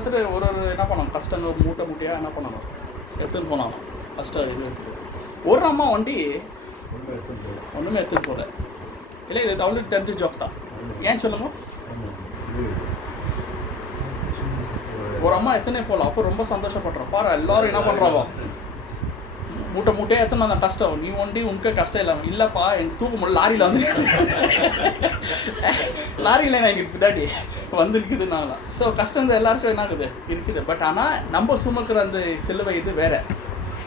என்ன பண்ணோம், கஷ்டங்கள் மூட்டையாக என்ன பண்ணாங்க எடுத்துன்னு போனாங்க. கஷ்டம் இது இருக்குது. ஒரு அம்மா வண்டி ஒன்றுமே எடுத்துன்னு போகல இல்லை. இது அவளுக்கு தெரிஞ்ச ஜோக் தான். ஏன் சொல்லுங்க, ஒரு அம்மா எத்தனை போகலாம். அப்போ ரொம்ப சந்தோஷப்படுறோம். பாரு எல்லோரும் என்ன பண்ணுறாங்க, மூட்டையாக எத்தனை அந்த கஷ்டம், நீ ஒண்டி உனக்கு கஷ்டம் இல்லாமல் இல்லைப்பா எனக்கு தூக்க முடியல, லாரியில் வந்து லாரியில் நான் எங்களுக்கு பின்னாடி வந்துருக்குதுனால. ஸோ கஷ்டம் எல்லாருக்கும் என்ன இருக்குது. பட் ஆனால் நம்ம சுமக்கிற அந்த சிலுவை இது வேறு,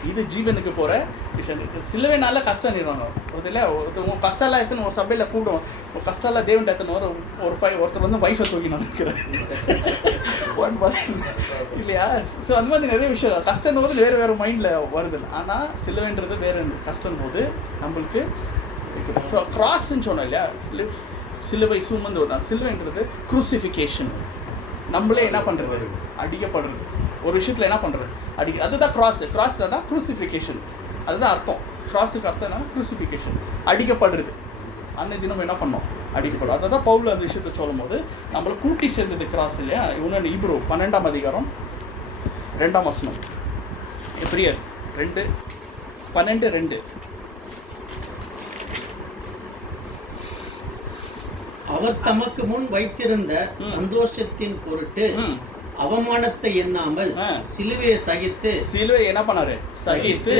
இது ஜீவனுக்கு போகிற விஷயம். சிலுவைனால கஷ்டம் நிறுவாங்க இல்லை. உங்கள் கஷ்டம்லாம் எத்தனை ஒரு சபையில் கூப்பிடுவோம், ஒரு கஷ்டம்லாம் தேவன்ட்ட எத்தனை ஒருத்தர் வந்து வைஃபை தூக்கி நினைக்கிறேன் இல்லையா. ஸோ அந்த மாதிரி நிறைய விஷயம் கஷ்டம் போது வேறு மைண்டில் வருது. ஆனால் சிலுவைன்றது வேறு கஷ்டம் போது நம்மளுக்கு இருக்குது. ஸோ கிராஸ்ன்னு சொன்னோம் இல்லையா, சிலுவை சுமந்து வருதான். சிலுவைன்றது குரூசிஃபிகேஷன், நம்மளே என்ன பண்ணுறது அடிக்கப்படுறது. ஒரு விஷயத்தில் என்ன பண்ணுறது அதுதான் கிராஸ்னா குரூசிஃபிகேஷன், அதுதான் அர்த்தம். கிராஸுக்கு அர்த்தம் என்ன, குரூசிஃபிகேஷன், அடிக்கப்படுறது. அன்னை தினம் என்ன பண்ணோம், அடிக்கப்படும். அதை தான் பவுல் அந்த விஷயத்தை சொல்லும் போது நம்மளை கூட்டி சேர்ந்தது கிராஸ் இல்லையா. இவனு ஹீப்ரு 12ஆம் அதிகாரம் 2ஆம் வசனம், எபிரியர் 2:12-2. அவர் தமக்கு முன் வைத்திருந்த சந்தோஷத்தின் பொருட்டு அவமானத்தை எண்ணாமல் சிலுவையை என்ன பண்ணாரு, சகித்து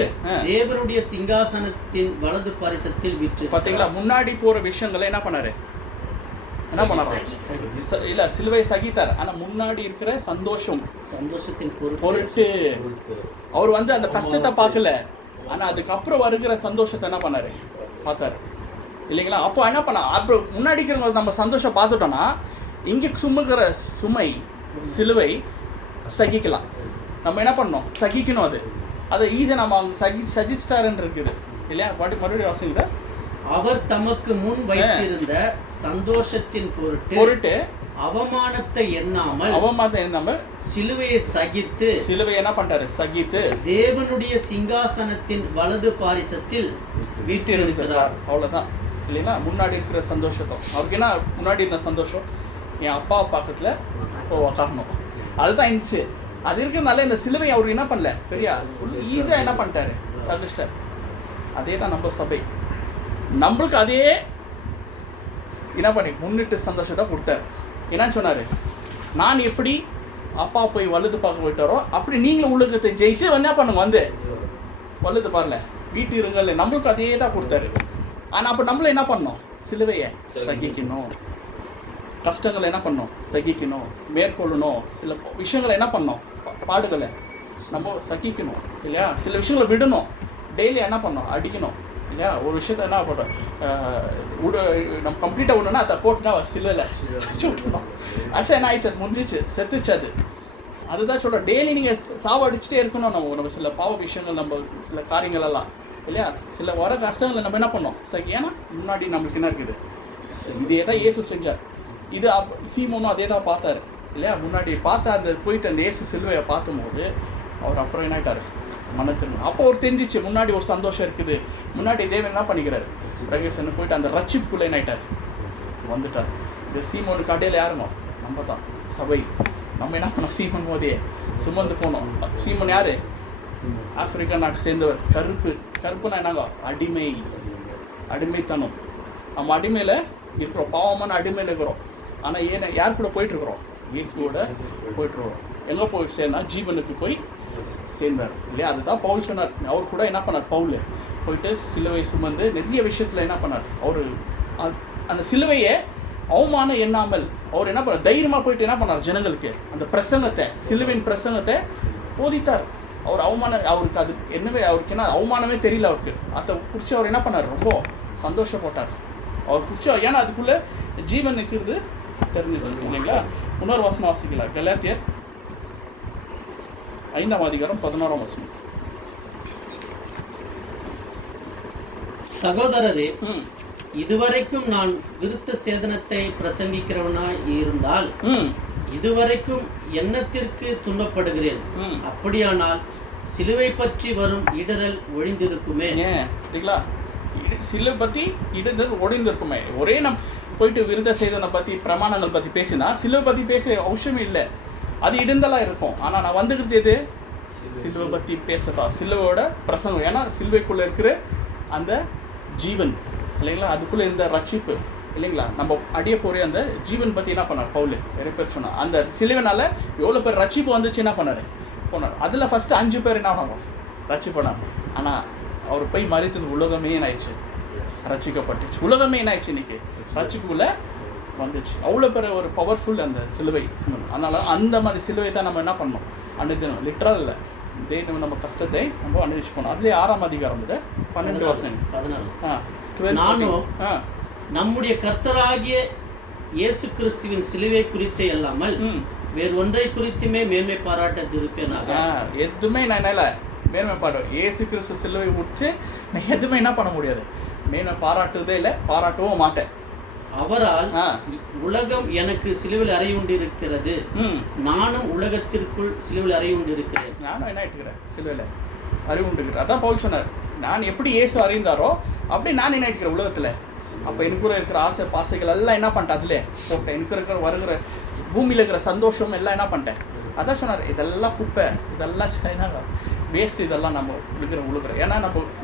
தேவனுடைய சிங்காசனத்தின் வலது பாரிசத்தில் விற்று. பாத்தீங்களா, முன்னாடி போற விஷயங்களை என்ன பண்ணாரு இல்ல சிலுவை சகித்தார். ஆனா முன்னாடி இருக்கிற சந்தோஷத்தின் பொருட்டு அவர் வந்து அந்த கஷ்டத்தை பார்க்கல. ஆனா அதுக்கப்புறம் வருகிற சந்தோஷத்தை என்ன பண்ணாரு பார்த்தாரு இல்லைங்களா. அப்போ என்ன பண்ண, அப்புறம் முன்னாடி இருக்கிறவங்க நம்ம சந்தோஷம் பார்த்துட்டோம்னா இங்கே சுமக்கிற சுமை சிலுவை சகிக்கலாம். நம்ம என்ன பண்ணோம், சகிக்கணும். அதை ஈஸியாக நம்ம சகிச்சிட்டாருன்னு இருக்குது இல்லையா. மறுபடியும் வாசிங்க. அவர் தமக்கு முன் வைத்திருந்த சந்தோஷத்தின் பொருட்டு அவமானத்தை எண்ணாமல் சிலுவையை என்ன பண்றாரு, சகித்து தேவனுடைய சிங்காசனத்தின் வலது பாரிசத்தில் வீற்றிருக்கிறார். அவ்வளவுதான் இல்லைங்களா. முன்னாடி இருக்கிற சந்தோஷத்தை அவருக்கு என்ன, முன்னாடி இருந்த சந்தோஷம் என் அப்பா பக்கத்துல உக்காரணும், அதுதான் இருந்துச்சு. அது இருக்கிறதுனால இந்த சிலுவை அவருக்கு என்ன பண்ணல, பெரிய ஈஸியா என்ன பண்ணிட்டாரு, சகிச்சிட்டார். அதே தான் நம்ம சபை, நம்மளுக்கு அதே என்ன பண்ணி முன்னிட்டு சந்தோஷத்தை கொடுத்தாரு. என்னன்னு சொன்னாரு, நான் எப்படி அப்பா போய் வலுது பார்க்க போயிட்டாரோ அப்படி நீங்களும் உலகத்தை ஜெயித்து என்ன பண்ணுங்க, வந்து வலுது பாருல வீட்டு இருங்கல்ல. நம்மளுக்கு அதே தான் கொடுத்தாரு. ஆனால் அப்போ நம்மள என்ன பண்ணோம், சிலுவையை சகிக்கணும், கஷ்டங்களை என்ன பண்ணோம் சகிக்கணும், மேற்கொள்ளணும். சில விஷயங்களை என்ன பண்ணோம், பாடுகளை நம்ம சகிக்கணும் இல்லையா. சில விஷயங்களை விடணும், டெய்லி என்ன பண்ணோம், அடிக்கணும் இல்லையா. ஒரு விஷயத்த என்ன பண்ணுறோம், நம்ம கம்ப்ளீட்டாக விடணும்னா அதை போட்டுனா சிலுவையில் சுட்டணும். ஆக்சுவலாக என்ன ஆயிடுச்சு, அது முடிஞ்சிச்சு, செத்துச்சு. அதுதான் சொல்கிறோம், டெய்லி நீங்கள் சாவடிச்சுட்டே இருக்கணும். நம்ம சில பாவ விஷயங்கள், நம்ம சில காரியங்கள் எல்லாம் இல்லையா, சில வர கஷ்டங்களை நம்ம என்ன பண்ணோம் சரி. ஏன்னா முன்னாடி நம்மளுக்கு என்ன இருக்குது, இதே தான் இயேசு செஞ்சார். இது சீமோனும் அதே தான் பார்த்தாரு இல்லையா. முன்னாடி பார்த்த அந்த போயிட்டு அந்த இயேசு சிலுவையை பார்க்கும்போது அவர் அப்புறம் என்ன ஆயிட்டார், மனத்திருங்க. அப்போ அவர் தெரிஞ்சிச்சு முன்னாடி ஒரு சந்தோஷம் இருக்குது. முன்னாடி தேவன் என்ன பண்ணிக்கிறாரு, பிரகேசன் போயிட்டு அந்த ரட்சிப்புக்குள்ளே என்ன ஆயிட்டார், வந்துட்டார். இந்த சீமோனுக்கு அடையில யாருங்க, நம்ம தான் சபை. நம்ம என்ன பண்ணோம், சீமோன் போதே சுமந்து போனோம். சீமோன் யாரு, ஆப்பிரிக்கா நாட்டை சேர்ந்தவர். கருப்புனா என்னங்க, அடிமைத்தனம். நம்ம அடிமையில் இருக்கிறோம், பாவமான அடிமையில் இருக்கிறோம். ஆனால் ஏன்னா யார் கூட போயிட்டுருக்குறோம்? இயேசுவோட போயிட்டுருக்குறோம். எங்கே போய் சேர்னா ஜீவனுக்கு போய் சேர்ந்தார் இல்லையா? அதுதான் பவுல் சொன்னார். அவர் கூட என்ன பண்ணார்? பவுல் போயிட்டு சிலுவை சுமந்து நிறைய விஷயத்தில் என்ன பண்ணார்? அவர் அந்த சிலுவையை அவமானம் எண்ணாமல் அவர் என்ன பண்ணார்? தைரியமாக போயிட்டு என்ன பண்ணார்? ஜனங்களுக்கு அந்த பிரசங்கத்தை, சிலுவையின் பிரசங்கத்தை போதித்தார். அவர் அவருக்கு அது என்னவே அவருக்கு என்ன அவமானமே தெரியல அவருக்கு. அதை குறித்து அவர் என்ன பண்ணார்? ரொம்ப சந்தோஷப்பட்டார். அவர் குறித்து, ஏன்னா அதுக்குள்ளே ஜீவன் இருக்கிறது தெரிஞ்சிச்சு இல்லைங்களா? இன்னொரு வசனம் வாசிக்கலாம். கலாத்தியர் 5:16. சகோதரரே, இதுவரைக்கும் நான் விருத்த சேதனத்தை பிரசங்கிக்கிறவனாய் இருந்தால் இதுவரைக்கும் எண்ணத்திற்கு துன்பப்படுகிறேன். அப்படியானால் சிலுவை பற்றி வரும் இடரல் ஒழிந்திருக்குமே. சரிங்களா? சிலுவை பற்றி இடரல் ஒழிந்திருக்குமே. ஒரே நம் போயிட்டு விருத்த சேதனை பற்றி பிரமாணங்கள் பற்றி பேசினா சிலுவை பற்றி பேச அவசியமே இல்லை, அது இடந்தலாக இருக்கும். ஆனால் நான் வந்துக்கிறது எது? சிலுவை பற்றி பேசலாம், சிலுவையோட பிரசங்கம். ஏன்னா சிலுவைக்குள்ளே இருக்கிற அந்த ஜீவன் இல்லைங்களா? அதுக்குள்ளே இந்த ரட்சிப்பு இல்லைங்களா? நம்ம அடிய போகிற அந்த ஜீவன் பற்றி என்ன பண்ணார் பவுல்? நிறைய பேர் சொன்னார். அந்த சிலுவைனால எவ்வளோ பேர் ரட்சிப்பு வந்துச்சு என்ன பண்ணார்? போனார். அதில் ஃபஸ்ட்டு 5 பேர் என்ன ஆனாங்க? ரட்சிப்போனார். ஆனால் அவர் போய் மறித்தது உலகமே என்ன ஆயிடுச்சு? ரட்சிக்கப்பட்டுச்சு. உலகமே என்ன ஆயிடுச்சு? இன்றைக்கி ரட்சிப்புக்குள்ளே வந்துச்சு. அவ்வளோ பேர் ஒரு பவர்ஃபுல் அந்த சிலுவை. அதனால் அந்த மாதிரி சிலுவை தான் நம்ம என்ன பண்ணோம்? அனுதினம் லிட்ரல் இல்லை, தேவன் நம்ம கஷ்டத்தை நம்ம அனுபவிச்சு போனோம். அதுலேயே 6ஆம் அதிகாரம் 12 வசனம் 14. நானும் நம்முடைய கர்த்தராகிய இயேசு கிறிஸ்துவின் சிலுவை குறித்தே அல்லாமல் வேறு ஒன்றை குறித்துமே மேன்மை பாராட்டிருப்பேனாக. எதுவுமே நான் என்ன மேன்மை பாடுவேன். இயேசு கிறிஸ்து சிலுவை விட்டு நான் எதுவுமே என்ன பண்ண முடியாது? மேன்மை பாராட்டுறதே இல்லை, பாராட்டவும் மாட்டேன். அவரால் உலகம் எனக்கு சிலுவில் அறையுண்டிருக்கிறது, நானும் உலகத்திற்குள் சிலுவில் அறையுண்டிருக்கிறேன். நானும் என்ன ஆயிட்டுக்கிறேன்? சிலுவையில் அறிவுண்டுக்கிறேன். அதான் பவுல் சொன்னார், நான் எப்படி இயேசு அறிந்தாரோ அப்படி நான் என்ன ஆயிட்டுக்கிறேன் உலகத்தில். அப்போ எனக்குள்ள இருக்கிற ஆசை பாசைகள் எல்லாம் என்ன பண்ணிட்டேன்? அதிலே போட்டேன். எனக்கு இருக்கிற வருகிற பூமியில் இருக்கிற சந்தோஷம் எல்லாம் என்ன பண்ணிட்டேன்? அதான் சொன்னார், இதெல்லாம் குப்பை, இதெல்லாம் என்ன வேஸ்ட், இதெல்லாம் நம்ம உழுகிறோம். ஏன்னா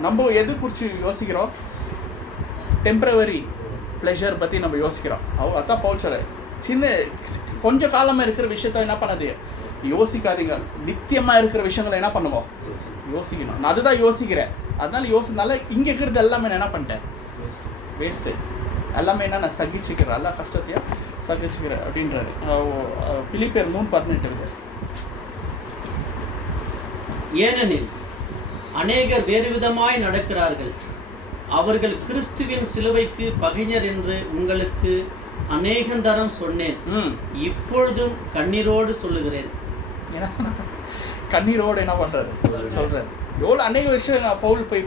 நம்ம எது குறித்து யோசிக்கிறோம்? டெம்பரவரி ப்ளெஷர் பற்றி நம்ம யோசிக்கிறோம். அதான் பவுல் சொல்ல, சின்ன கொஞ்சம் காலமாக இருக்கிற விஷயத்த என்ன பண்ணது? யோசிக்காதீங்க. நித்தியமாக இருக்கிற விஷயங்களை என்ன பண்ணுவோம்? யோசிக்கணும். நான் அதுதான் யோசிக்கிறேன். அதனால யோசினால இங்கே இருக்கிறது எல்லாமே நான் என்ன பண்ணிட்டேன்? வேஸ்ட்டு. எல்லாமே என்ன நான் சகிச்சுக்கிறேன், எல்லா கஷ்டத்தையும் சகிச்சுக்கிறேன் அப்படின்றாரு. பிலிப்பியர் 3:18. ஏனெனில் அநேகர் வேறு விதமாய் நடக்கிறார்கள், அவர்கள் கிறிஸ்துவின் சிலுவைக்கு பகைஞர் என்று உங்களுக்கு அநேகந்தரம் சொன்னேன், இப்பொழுதும் கண்ணீரோடு சொல்லுகிறேன். கண்ணீரோடு என்ன பண்ணுறாரு? சொல்கிறார். எவ்வளோ அநேக விஷயம் பவுல் போய்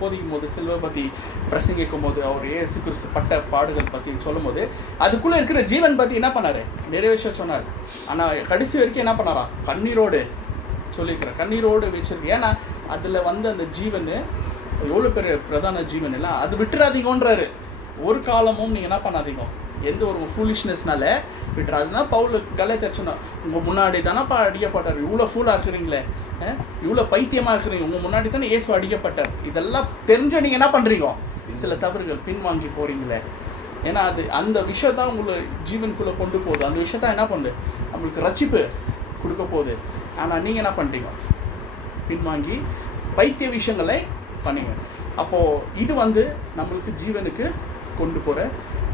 போதிக்கும் போது, சிலுவை பற்றி பிரசங்கிக்கும் போது, அவர் இயேசு கிறிஸ்து பட்ட பாடுகள் பற்றி சொல்லும் போது அதுக்குள்ளே இருக்கிற ஜீவன் பற்றி என்ன பண்ணார்? நிறைய விஷயம் சொன்னார். ஆனால் கடைசி வரைக்கும் என்ன பண்ணாரா? கண்ணீரோடு சொல்லியிருக்கிறேன், கண்ணீரோடு வச்சிருக்கு. ஏன்னா அதில் அந்த ஜீவன் எவ்வளோ பெரிய பிரதான ஜீவன் எல்லாம் அது விட்டுறாதீங்கன்றாரு. ஒரு காலமும் நீங்கள் என்ன பண்ணாதீங்க, எந்த ஒரு ஃபூலிஷ்னஸ்னால விட்டுறாதுன்னா பவுல் கலாத்தியர் சொன்னார், உங்கள் முன்னாடி தானேப்பா அடிக்கப்பட்டார், இவ்வளோ ஃபூலாக இருக்கிறீங்களே, இவ்வளோ பைத்தியமாக இருக்கிறீங்க, உங்கள் முன்னாடி தானே இயேசு அடிக்கப்பட்டார். இதெல்லாம் தெரிஞ்ச நீங்கள் என்ன பண்ணுறீங்க? சில தவறுகள் பின்வாங்கி போகிறீங்களே. ஏன்னா அது அந்த விஷயத்தான் உங்களை ஜீவனுக்குள்ளே கொண்டு போகுது. அந்த விஷயத்தான் என்ன பண்ணுது? நம்மளுக்கு ரட்சிப்பு கொடுக்க போகுது. ஆனால் நீங்கள் என்ன பண்ணுறீங்க? பின்வாங்கி பைத்திய விஷயங்களை பண்ணிங்க. அப்போது இது நம்மளுக்கு ஜீவனுக்கு கொண்டு போகிற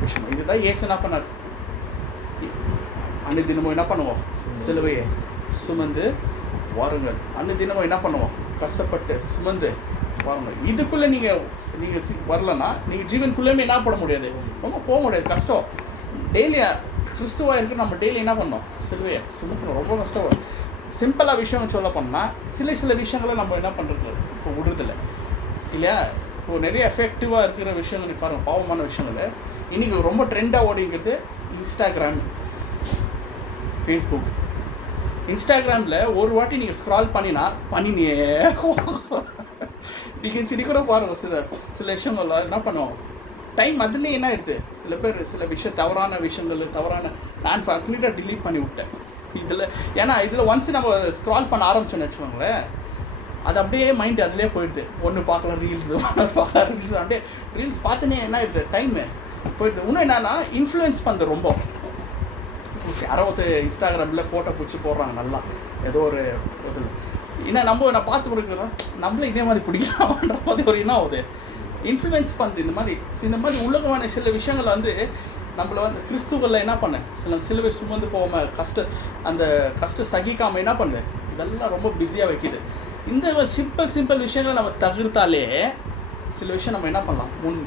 விஷயம். இதுதான் இயேசு என்ன பண்ணார்? அன்னிதினமும் என்ன பண்ணுவோம்? சிலுவையை சுமந்து வாருங்கள். அன்னிதினமும் என்ன பண்ணுவோம்? கஷ்டப்பட்டு சுமந்து வாருங்கள். இதுக்குள்ளே நீங்கள் வரலன்னா நீங்கள் ஜீவனுக்குள்ளேயுமே என்ன பண்ண முடியாது? ரொம்ப போக முடியாது, கஷ்டம். டெய்லி கிறிஸ்துவாக இருக்கிற நம்ம டெய்லி என்ன பண்ணோம்? சிலுவையை சுமக்கணும். ரொம்ப கஷ்டம். சிம்பிளாக விஷயம் சொல்ல போனால் சில விஷயங்களை நம்ம என்ன பண்ணுறது இப்போ விடுறதில்ல இல்லையா? இப்போ நிறைய எஃபெக்டிவாக இருக்கிற விஷயங்கள் பாருங்கள், பாவமான விஷயங்கள் இன்றைக்கி ரொம்ப ட்ரெண்டாக ஓடிங்கிறது இன்ஸ்டாகிராம், ஃபேஸ்புக். இன்ஸ்டாகிராமில் ஒரு வாட்டி நீங்கள் ஸ்க்ரால் பண்ணினே நீங்கள் சிரிக்கிற பாருங்கள். சில விஷயங்கள்லாம் என்ன பண்ணுவோம்? டைம் அதுலேயே என்ன ஆகிடுது? சில பேர் சில தவறான விஷயங்கள் நான் கம்ப்ளீட்டாக டிலீட் பண்ணி விட்டேன் இதில். ஏன்னா இதில் ஒன்ஸ் நம்ம ஸ்க்ரால் பண்ண ஆரம்பிச்சோன்னு வச்சுக்கோங்களேன், அது அப்படியே மைண்டு அதிலே போயிடுது. ஒன்று பார்க்கலாம் ரீல்ஸு, ஒன்று பார்க்கலாம் ரீல்ஸ், அப்படியே ரீல்ஸ் பார்த்துனே என்ன ஆகிடுது? டைமு போயிடுது. இன்னும் என்னன்னா இன்ஃப்ளூயன்ஸ் பண்ணுறது ரொம்ப. யாரோ ஒருத்தர் இன்ஸ்டாகிராமில் ஃபோட்டோ பிடிச்சி போடுறாங்க நல்லா ஏதோ ஒரு இதில், ஏன்னா நான் பார்த்து கொடுக்குறோம் நம்மளும் இதே மாதிரி பிடிக்கலாமான்ற மாதிரி ஒரு என்ன ஆகுது, இன்ஃப்ளூயன்ஸ் பண்ணுது. இந்த மாதிரி உலகமான சில விஷயங்கள் வந்து நம்மளை வந்து கிறிஸ்துவங்களில் என்ன பண்ண சிலுவை சுமந்து போகாமல் அந்த கஷ்டம் சகிக்காமல் என்ன பண்ணுது, இதெல்லாம் ரொம்ப பிஸியாக வைக்கிது. இந்த சிம்பிள் விஷயங்களை நம்ம தவிர்த்தாலே சில விஷயம் நம்ம என்ன பண்ணலாம், முன்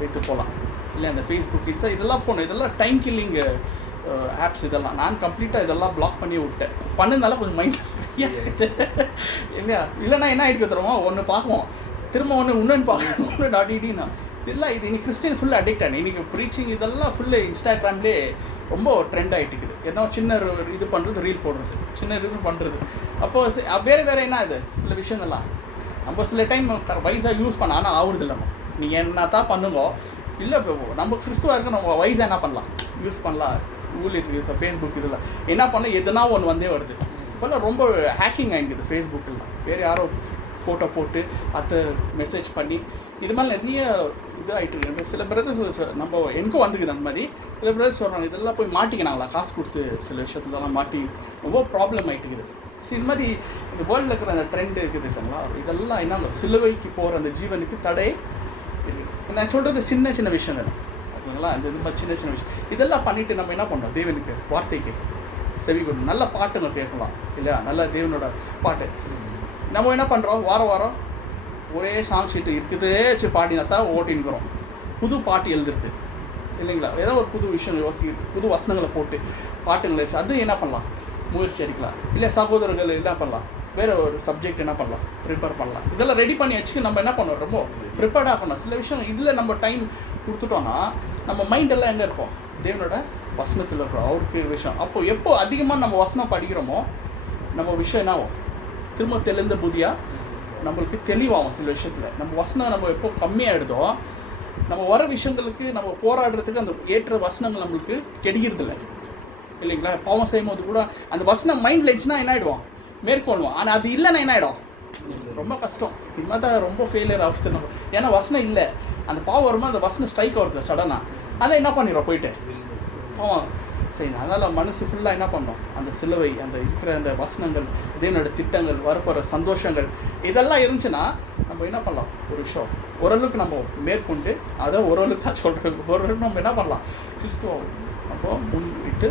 வைத்து போகலாம். இல்லை அந்த ஃபேஸ்புக் இதெல்லாம் போகணும், இதெல்லாம் டைம் கில்லிங் ஆப்ஸ். இதெல்லாம் நான் கம்ப்ளீட்டாக இதெல்லாம் பிளாக் பண்ணி விட்டேன். பண்ணதுனால கொஞ்சம் மைண்ட் இல்லையா, இல்லைன்னா என்ன ஆகிட்டு தருவோம், ஒன்று பார்க்குவோம் திரும்ப இன்னொன்று பார்க்கணும், ஒன்று அடினா இதெல்லாம். இது இன்னைக்கு கிறிஸ்டின் ஃபுல்லாக அடிக்ட் ஆனேன். இன்றைக்கி ப்ரீச்சிங் இதெல்லாம் ஃபுல்லு இன்ஸ்டாகிராம்லேயே ரொம்ப ட்ரெண்ட் ஆகிட்டுக்குது. ஏன்னா சின்ன இது பண்ணுறது, ரீல் போடுறது, சின்ன இது பண்ணுறது. அப்போது வேறு என்ன இது சில விஷயங்கள்லாம் நம்ம சில டைம் வயசாக யூஸ் பண்ண ஆனால் ஆகுறது இல்லாமல் நீங்கள் என்ன தான் பண்ணுங்க. இல்லை இப்போ நம்ம கிறிஸ்துவாக இருக்க நம்ம வயசாக என்ன பண்ணலாம், யூஸ் பண்ணலாம். ஊழியத்துக்கு யூஸ் ஃபேஸ்புக் இதில் என்ன பண்ணலாம், எதுனா ஒன்று வந்தே வருது. இப்போல்லாம் ரொம்ப ஹேக்கிங் ஆகிடுது ஃபேஸ்புக்கெல்லாம். வேறு யாரோ ஃபோட்டோ போட்டு அதை மெசேஜ் பண்ணி இது மாதிரி நிறைய இது ஆகிட்டு இருக்கு. சில பிரதர்ஸ் நம்ம எனக்கும் வந்துக்குது அந்த மாதிரி. சில பிரதர்ஸ் சொல்கிறாங்க இதெல்லாம் போய் மாட்டிக்கினாங்களா, காசு கொடுத்து சில விஷயத்துலலாம் மாட்டி ரொம்ப ப்ராப்ளம் ஆகிட்டுக்குது. ஸோ இந்த மாதிரி இந்த வேர்ல்டில் இருக்கிற அந்த ட்ரெண்டு இருக்குது இல்லைங்களா, இதெல்லாம் என்ன சிலுவைக்கு போகிற அந்த ஜீவனுக்கு தடை இருக்குது. நான் சொல்கிறது சின்ன விஷயங்கள் ஓகேங்களா. இந்த இது மாதிரி சின்ன விஷயம் இதெல்லாம் பண்ணிவிட்டு நம்ம என்ன பண்ணோம், தேவனுக்கு வார்த்தைக்கு செவி கொடுக்கணும். நல்ல பாட்டுங்க கேட்கலாம் இல்லையா, நல்ல தேவனோட பாட்டு. நம்ம என்ன பண்ணுறோம், வாரம் ஒரே சாங் ஷீட்டு இருக்குது வச்சு பாடினா தான் ஓட்டின்னுக்கிறோம். புது பாட்டு எழுதுறது இல்லைங்களா, ஏதோ ஒரு புது விஷயம் யோசிக்கிறது, புது வசனங்களை போட்டு பாட்டுங்களை வச்சு அது என்ன பண்ணலாம், முயற்சி அடிக்கலாம். இல்லை சகோதரர்கள் என்ன பண்ணலாம், வேறு ஒரு சப்ஜெக்ட் என்ன பண்ணலாம், ப்ரிப்பேர் பண்ணலாம். இதெல்லாம் ரெடி பண்ணி வச்சுக்கு நம்ம என்ன பண்ணுவோம், ரொம்ப ப்ரிப்பேர்டாக பண்ணலாம். சில விஷயம் இதில் நம்ம டைம் கொடுத்துட்டோன்னா நம்ம மைண்டெல்லாம் எங்கே இருக்கும், தேவனோட வசனத்தில் இருக்கிறோம், அவருக்கு விஷயம். அப்போது எப்போ அதிகமாக நம்ம வசனம் படிக்கிறோமோ நம்ம விஷயம் என்ன ஆகும், திரும்ப தெளிந்த புதியாக நம்மளுக்கு தெளிவாகும். சில விஷயத்தில் நம்ம வசனம் நம்ம எப்போ கம்மியாகிடுதோ நம்ம வர விஷயங்களுக்கு நம்ம போராடுறதுக்கு அந்த ஏற்ற வசனங்கள் நம்மளுக்கு கிடைக்கிறதில்ல இல்லைங்களா. பாவம் செய்யும் போது கூட அந்த வசனம் மைண்டில் இருந்துச்சுன்னா என்ன ஆகிடுவோம், மேற்கொள்வோம். ஆனால் அது இல்லைன்னா என்ன ஆகிடும், ரொம்ப கஷ்டம். இது மாதிரி தான் ரொம்ப ஃபெயிலியர் ஆகுது நம்ம. ஏன்னா வசனம் இல்லை, அந்த பாவம் வரும்போது அந்த வசனம் ஸ்ட்ரைக் ஆகுறது சடனாக, அதை என்ன பண்ணிடுறோம் போயிட்டு பாவம் செய்யணும். அதனால் மனசு ஃபுல்லாக என்ன பண்ணோம், அந்த சிலுவை, அந்த இருக்கிற அந்த வசனங்கள், தேவனோட திட்டங்கள், வரப்போகிற சந்தோஷங்கள் இதெல்லாம் இருந்துச்சுன்னா நம்ம என்ன பண்ணலாம், ஒரு விஷயம் ஓரளவுக்கு நம்ம மேற்கொண்டு அதை ஓரளவுக்கு தான் சொல்கிறோம், ஓரளவுக்கு நம்ம என்ன பண்ணலாம், கிறிஸ்துவம் அப்போ முன்விட்டு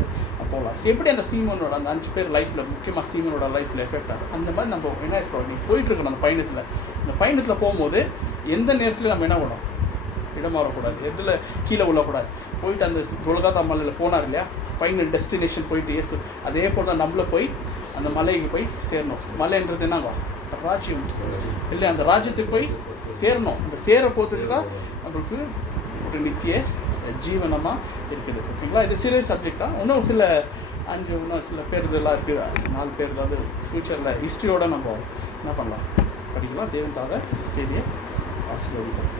போகலாம். எப்படி அந்த சீமனோட அந்த 5 பேர் லைஃப்பில், முக்கியமாக சீமனோட லைஃப்பில் எஃபெக்ட் ஆகும். அந்த மாதிரி நம்ம என்ன இருக்கோம், நீ போயிட்டுருக்கணும் அந்த பயணத்தில். இந்த பயணத்தில் போகும்போது எந்த நேரத்தில் நம்ம என்ன பண்ணணும், இடம் மாறக்கூடாது, எதில் கீழே விழக்கூடாது. போயிட்டு அந்த கொல்கத்தா மலையில் போனார் இல்லையா, ஃபைனல் டெஸ்டினேஷன் போயிட்டு இயேசு அதே போல் தான் நம்மளை போய் அந்த மலைக்கு போய் சேரணும். மலைன்றது என்னங்க, ராஜ்யம் இல்லை, அந்த ராஜ்யத்துக்கு போய் சேரணும். அந்த சேர போகிறதுக்கு தான் நம்மளுக்கு ஒரு நித்திய ஜீவனமாக இருக்குது ஓகேங்களா. இது சில சப்ஜெக்டாக இன்னும் சில 5 இன்னும் சில பேர் இதெல்லாம் இருக்குது, 4 பேர் ஏதாவது ஃப்யூச்சரில் ஹிஸ்ட்ரியோடு நம்ம என்ன பண்ணலாம் படிக்கலாம். தேவனுக்காக செய்தியை ஆசீர்வதிக்கலாம்.